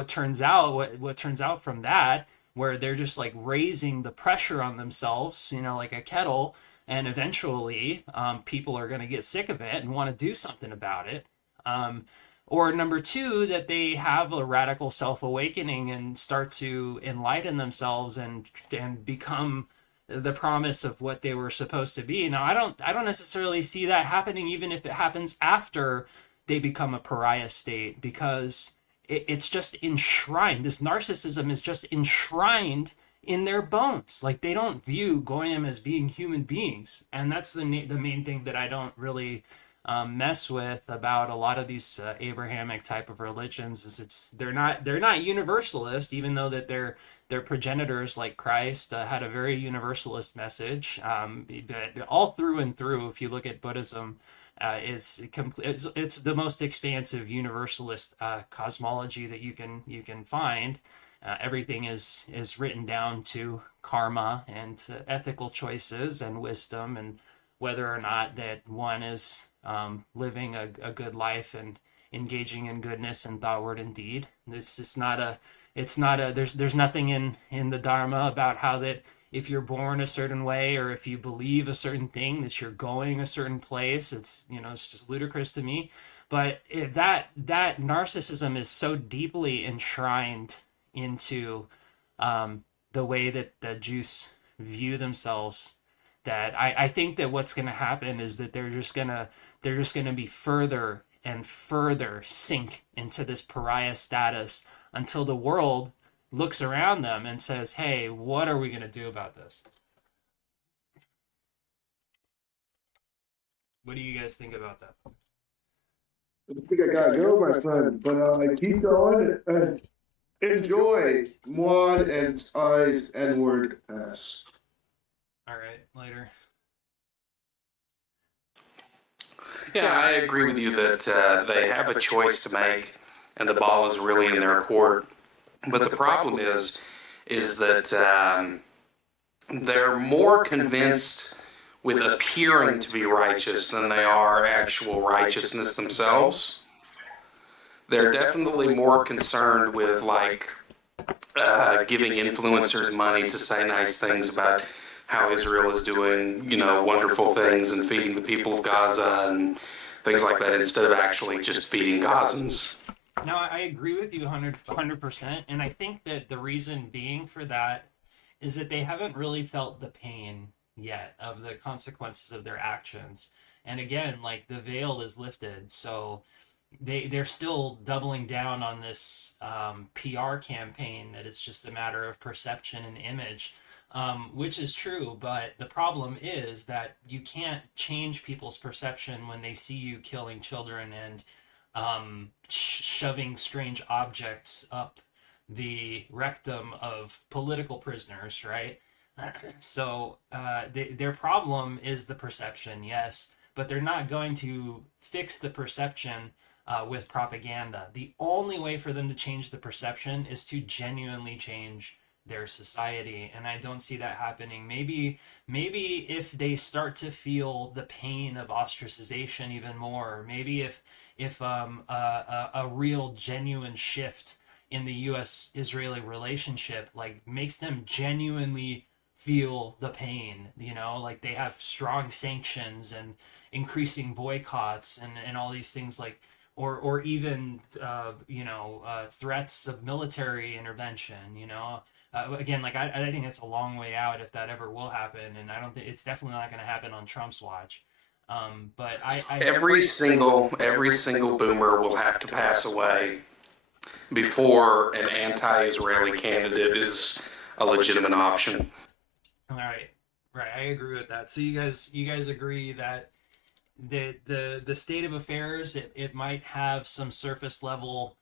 turns out, what turns out from that, where they're just like raising the pressure on themselves, you know, like a kettle, and eventually people are going to get sick of it and want to do something about it. Or number two, that they have a radical self-awakening and start to enlighten themselves and become the promise of what they were supposed to be. Now, I don't necessarily see that happening, even if it happens after they become a pariah state, because it's just enshrined. This narcissism is just enshrined in their bones. Like they don't view goyim as being human beings, and that's the main thing that I don't really mess with about a lot of these Abrahamic type of religions. Is they're not universalist, even though that their progenitors like Christ had a very universalist message. But all through and through, if you look at Buddhism, it's the most expansive universalist cosmology that you can find. Everything is written down to karma and ethical choices and wisdom, and whether or not that one is living a good life and engaging in goodness and thought, word, and deed. This is not a it's not a there's nothing in the Dharma about how that if you're born a certain way or if you believe a certain thing that you're going a certain place. It's just ludicrous to me. But that narcissism is so deeply enshrined into the way that the Jews view themselves, that I think that what's going to happen is that they're just gonna be further and further sink into this pariah status until the world looks around them and says, "Hey, what are we going to do about this?" What do you guys think about that? I think I gotta go, my friend. But keep going and enjoy Muad and I's N-word pass. All right, later. Yeah, I agree with you that they have a choice to make, and the ball is really in their court. But the problem is that they're more convinced with appearing to be righteous than they are actual righteousness themselves. They're definitely more concerned with giving influencers money to say nice things about how Israel is doing, wonderful things and feeding the people of Gaza and things like that, instead of actually just feeding Gazans. No, I agree with you 100%, and I think that the reason being for that is that they haven't really felt the pain yet of the consequences of their actions. And again, like the veil is lifted, so they're still doubling down on this PR campaign that it's just a matter of perception and image, which is true. But the problem is that you can't change people's perception when they see you killing children and shoving strange objects up the rectum of political prisoners, right? So their problem is the perception, yes, but they're not going to fix the perception with propaganda. The only way for them to change the perception is to genuinely change their society, and I don't see that happening. Maybe if they start to feel the pain of ostracization even more, maybe if a real genuine shift in the U.S.-Israeli relationship makes them genuinely feel the pain, like they have strong sanctions and increasing boycotts and all these things, or even threats of military intervention. Again, I think it's a long way out if that ever will happen, and I don't think it's definitely not going to happen on Trump's watch. But every single boomer will have to pass away before an anti-Israeli candidate is a legitimate option. All right, I agree with that. So you guys agree that the state of affairs, it might have some surface level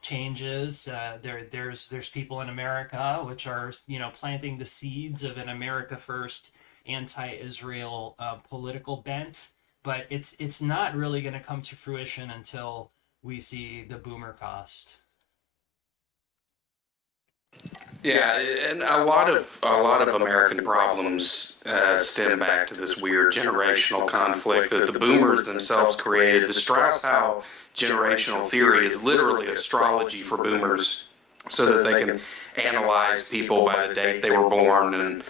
changes. There's people in America which are planting the seeds of an America First anti-Israel political bent, but it's not really going to come to fruition until we see the boomer cost. Yeah, and a lot of American problems stem back to this weird generational conflict that the boomers themselves created. The Strauss-Howe generational theory is literally astrology for boomers, so that they can analyze people by the date they were born and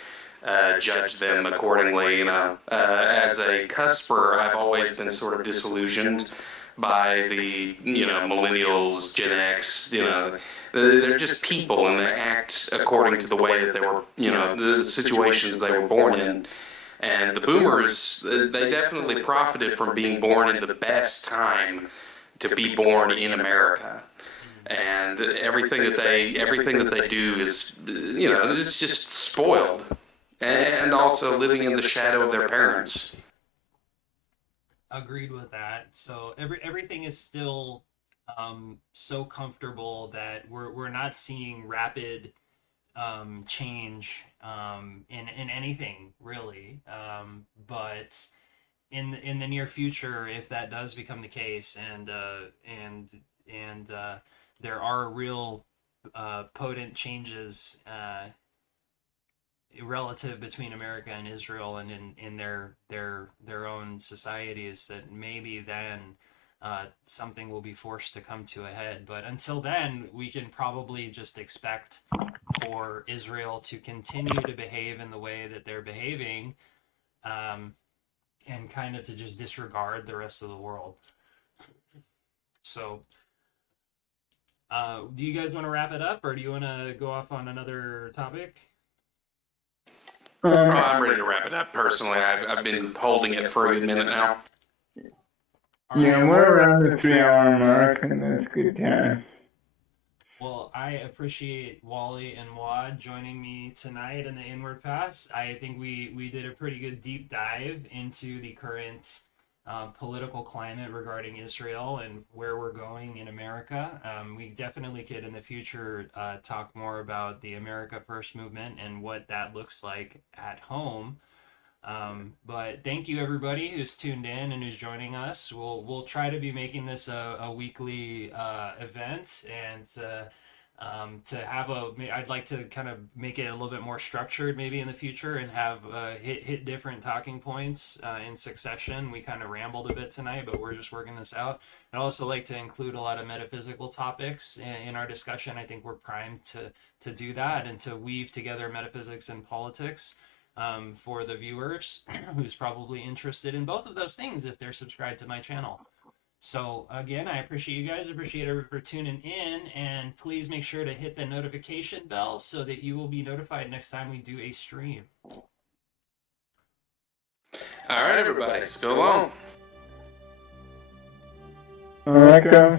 judge them accordingly. As a cusper, I've always been sort of disillusioned by the millennials, Gen X. They're just people, and they act according to the way that they were, the situations they were born in. And the boomers, they definitely profited from being born in the best time to be born in America. And everything that they do is, it's just spoiled, and also living in the shadow of their parents. Agreed with that. So everything is still so comfortable that we're not seeing rapid change in anything really. But in the near future, if that does become the case, and there are real potent changes relative between America and Israel, and in their own societies, that maybe then something will be forced to come to a head. But until then, we can probably just expect for Israel to continue to behave in the way that they're behaving, and kind of to just disregard the rest of the world. So, do you guys want to wrap it up, or do you want to go off on another topic? I'm ready to wrap it up personally. I've been holding it for a good minute now. Yeah, we're around the 3-hour mark, and that's good time. Well, I appreciate Wally and Wad joining me tonight in the Inward Pass. I think we did a pretty good deep dive into the current political climate regarding Israel and where we're going in America. We definitely could in the future talk more about the America First movement and what that looks like at home. But thank you everybody who's tuned in and who's joining us. We'll try to be making this a weekly event, and to have I'd like to kind of make it a little bit more structured maybe in the future, and have hit different talking points in succession. We kind of rambled a bit tonight, but we're just working this out. I'd also like to include a lot of metaphysical topics in our discussion. I think we're primed to do that, and to weave together metaphysics and politics for the viewers who's probably interested in both of those things if they're subscribed to my channel. So again, I appreciate you guys. I appreciate everyone for tuning in, and please make sure to hit the notification bell so that you will be notified next time we do a stream. All right, everybody, so long. All right, go.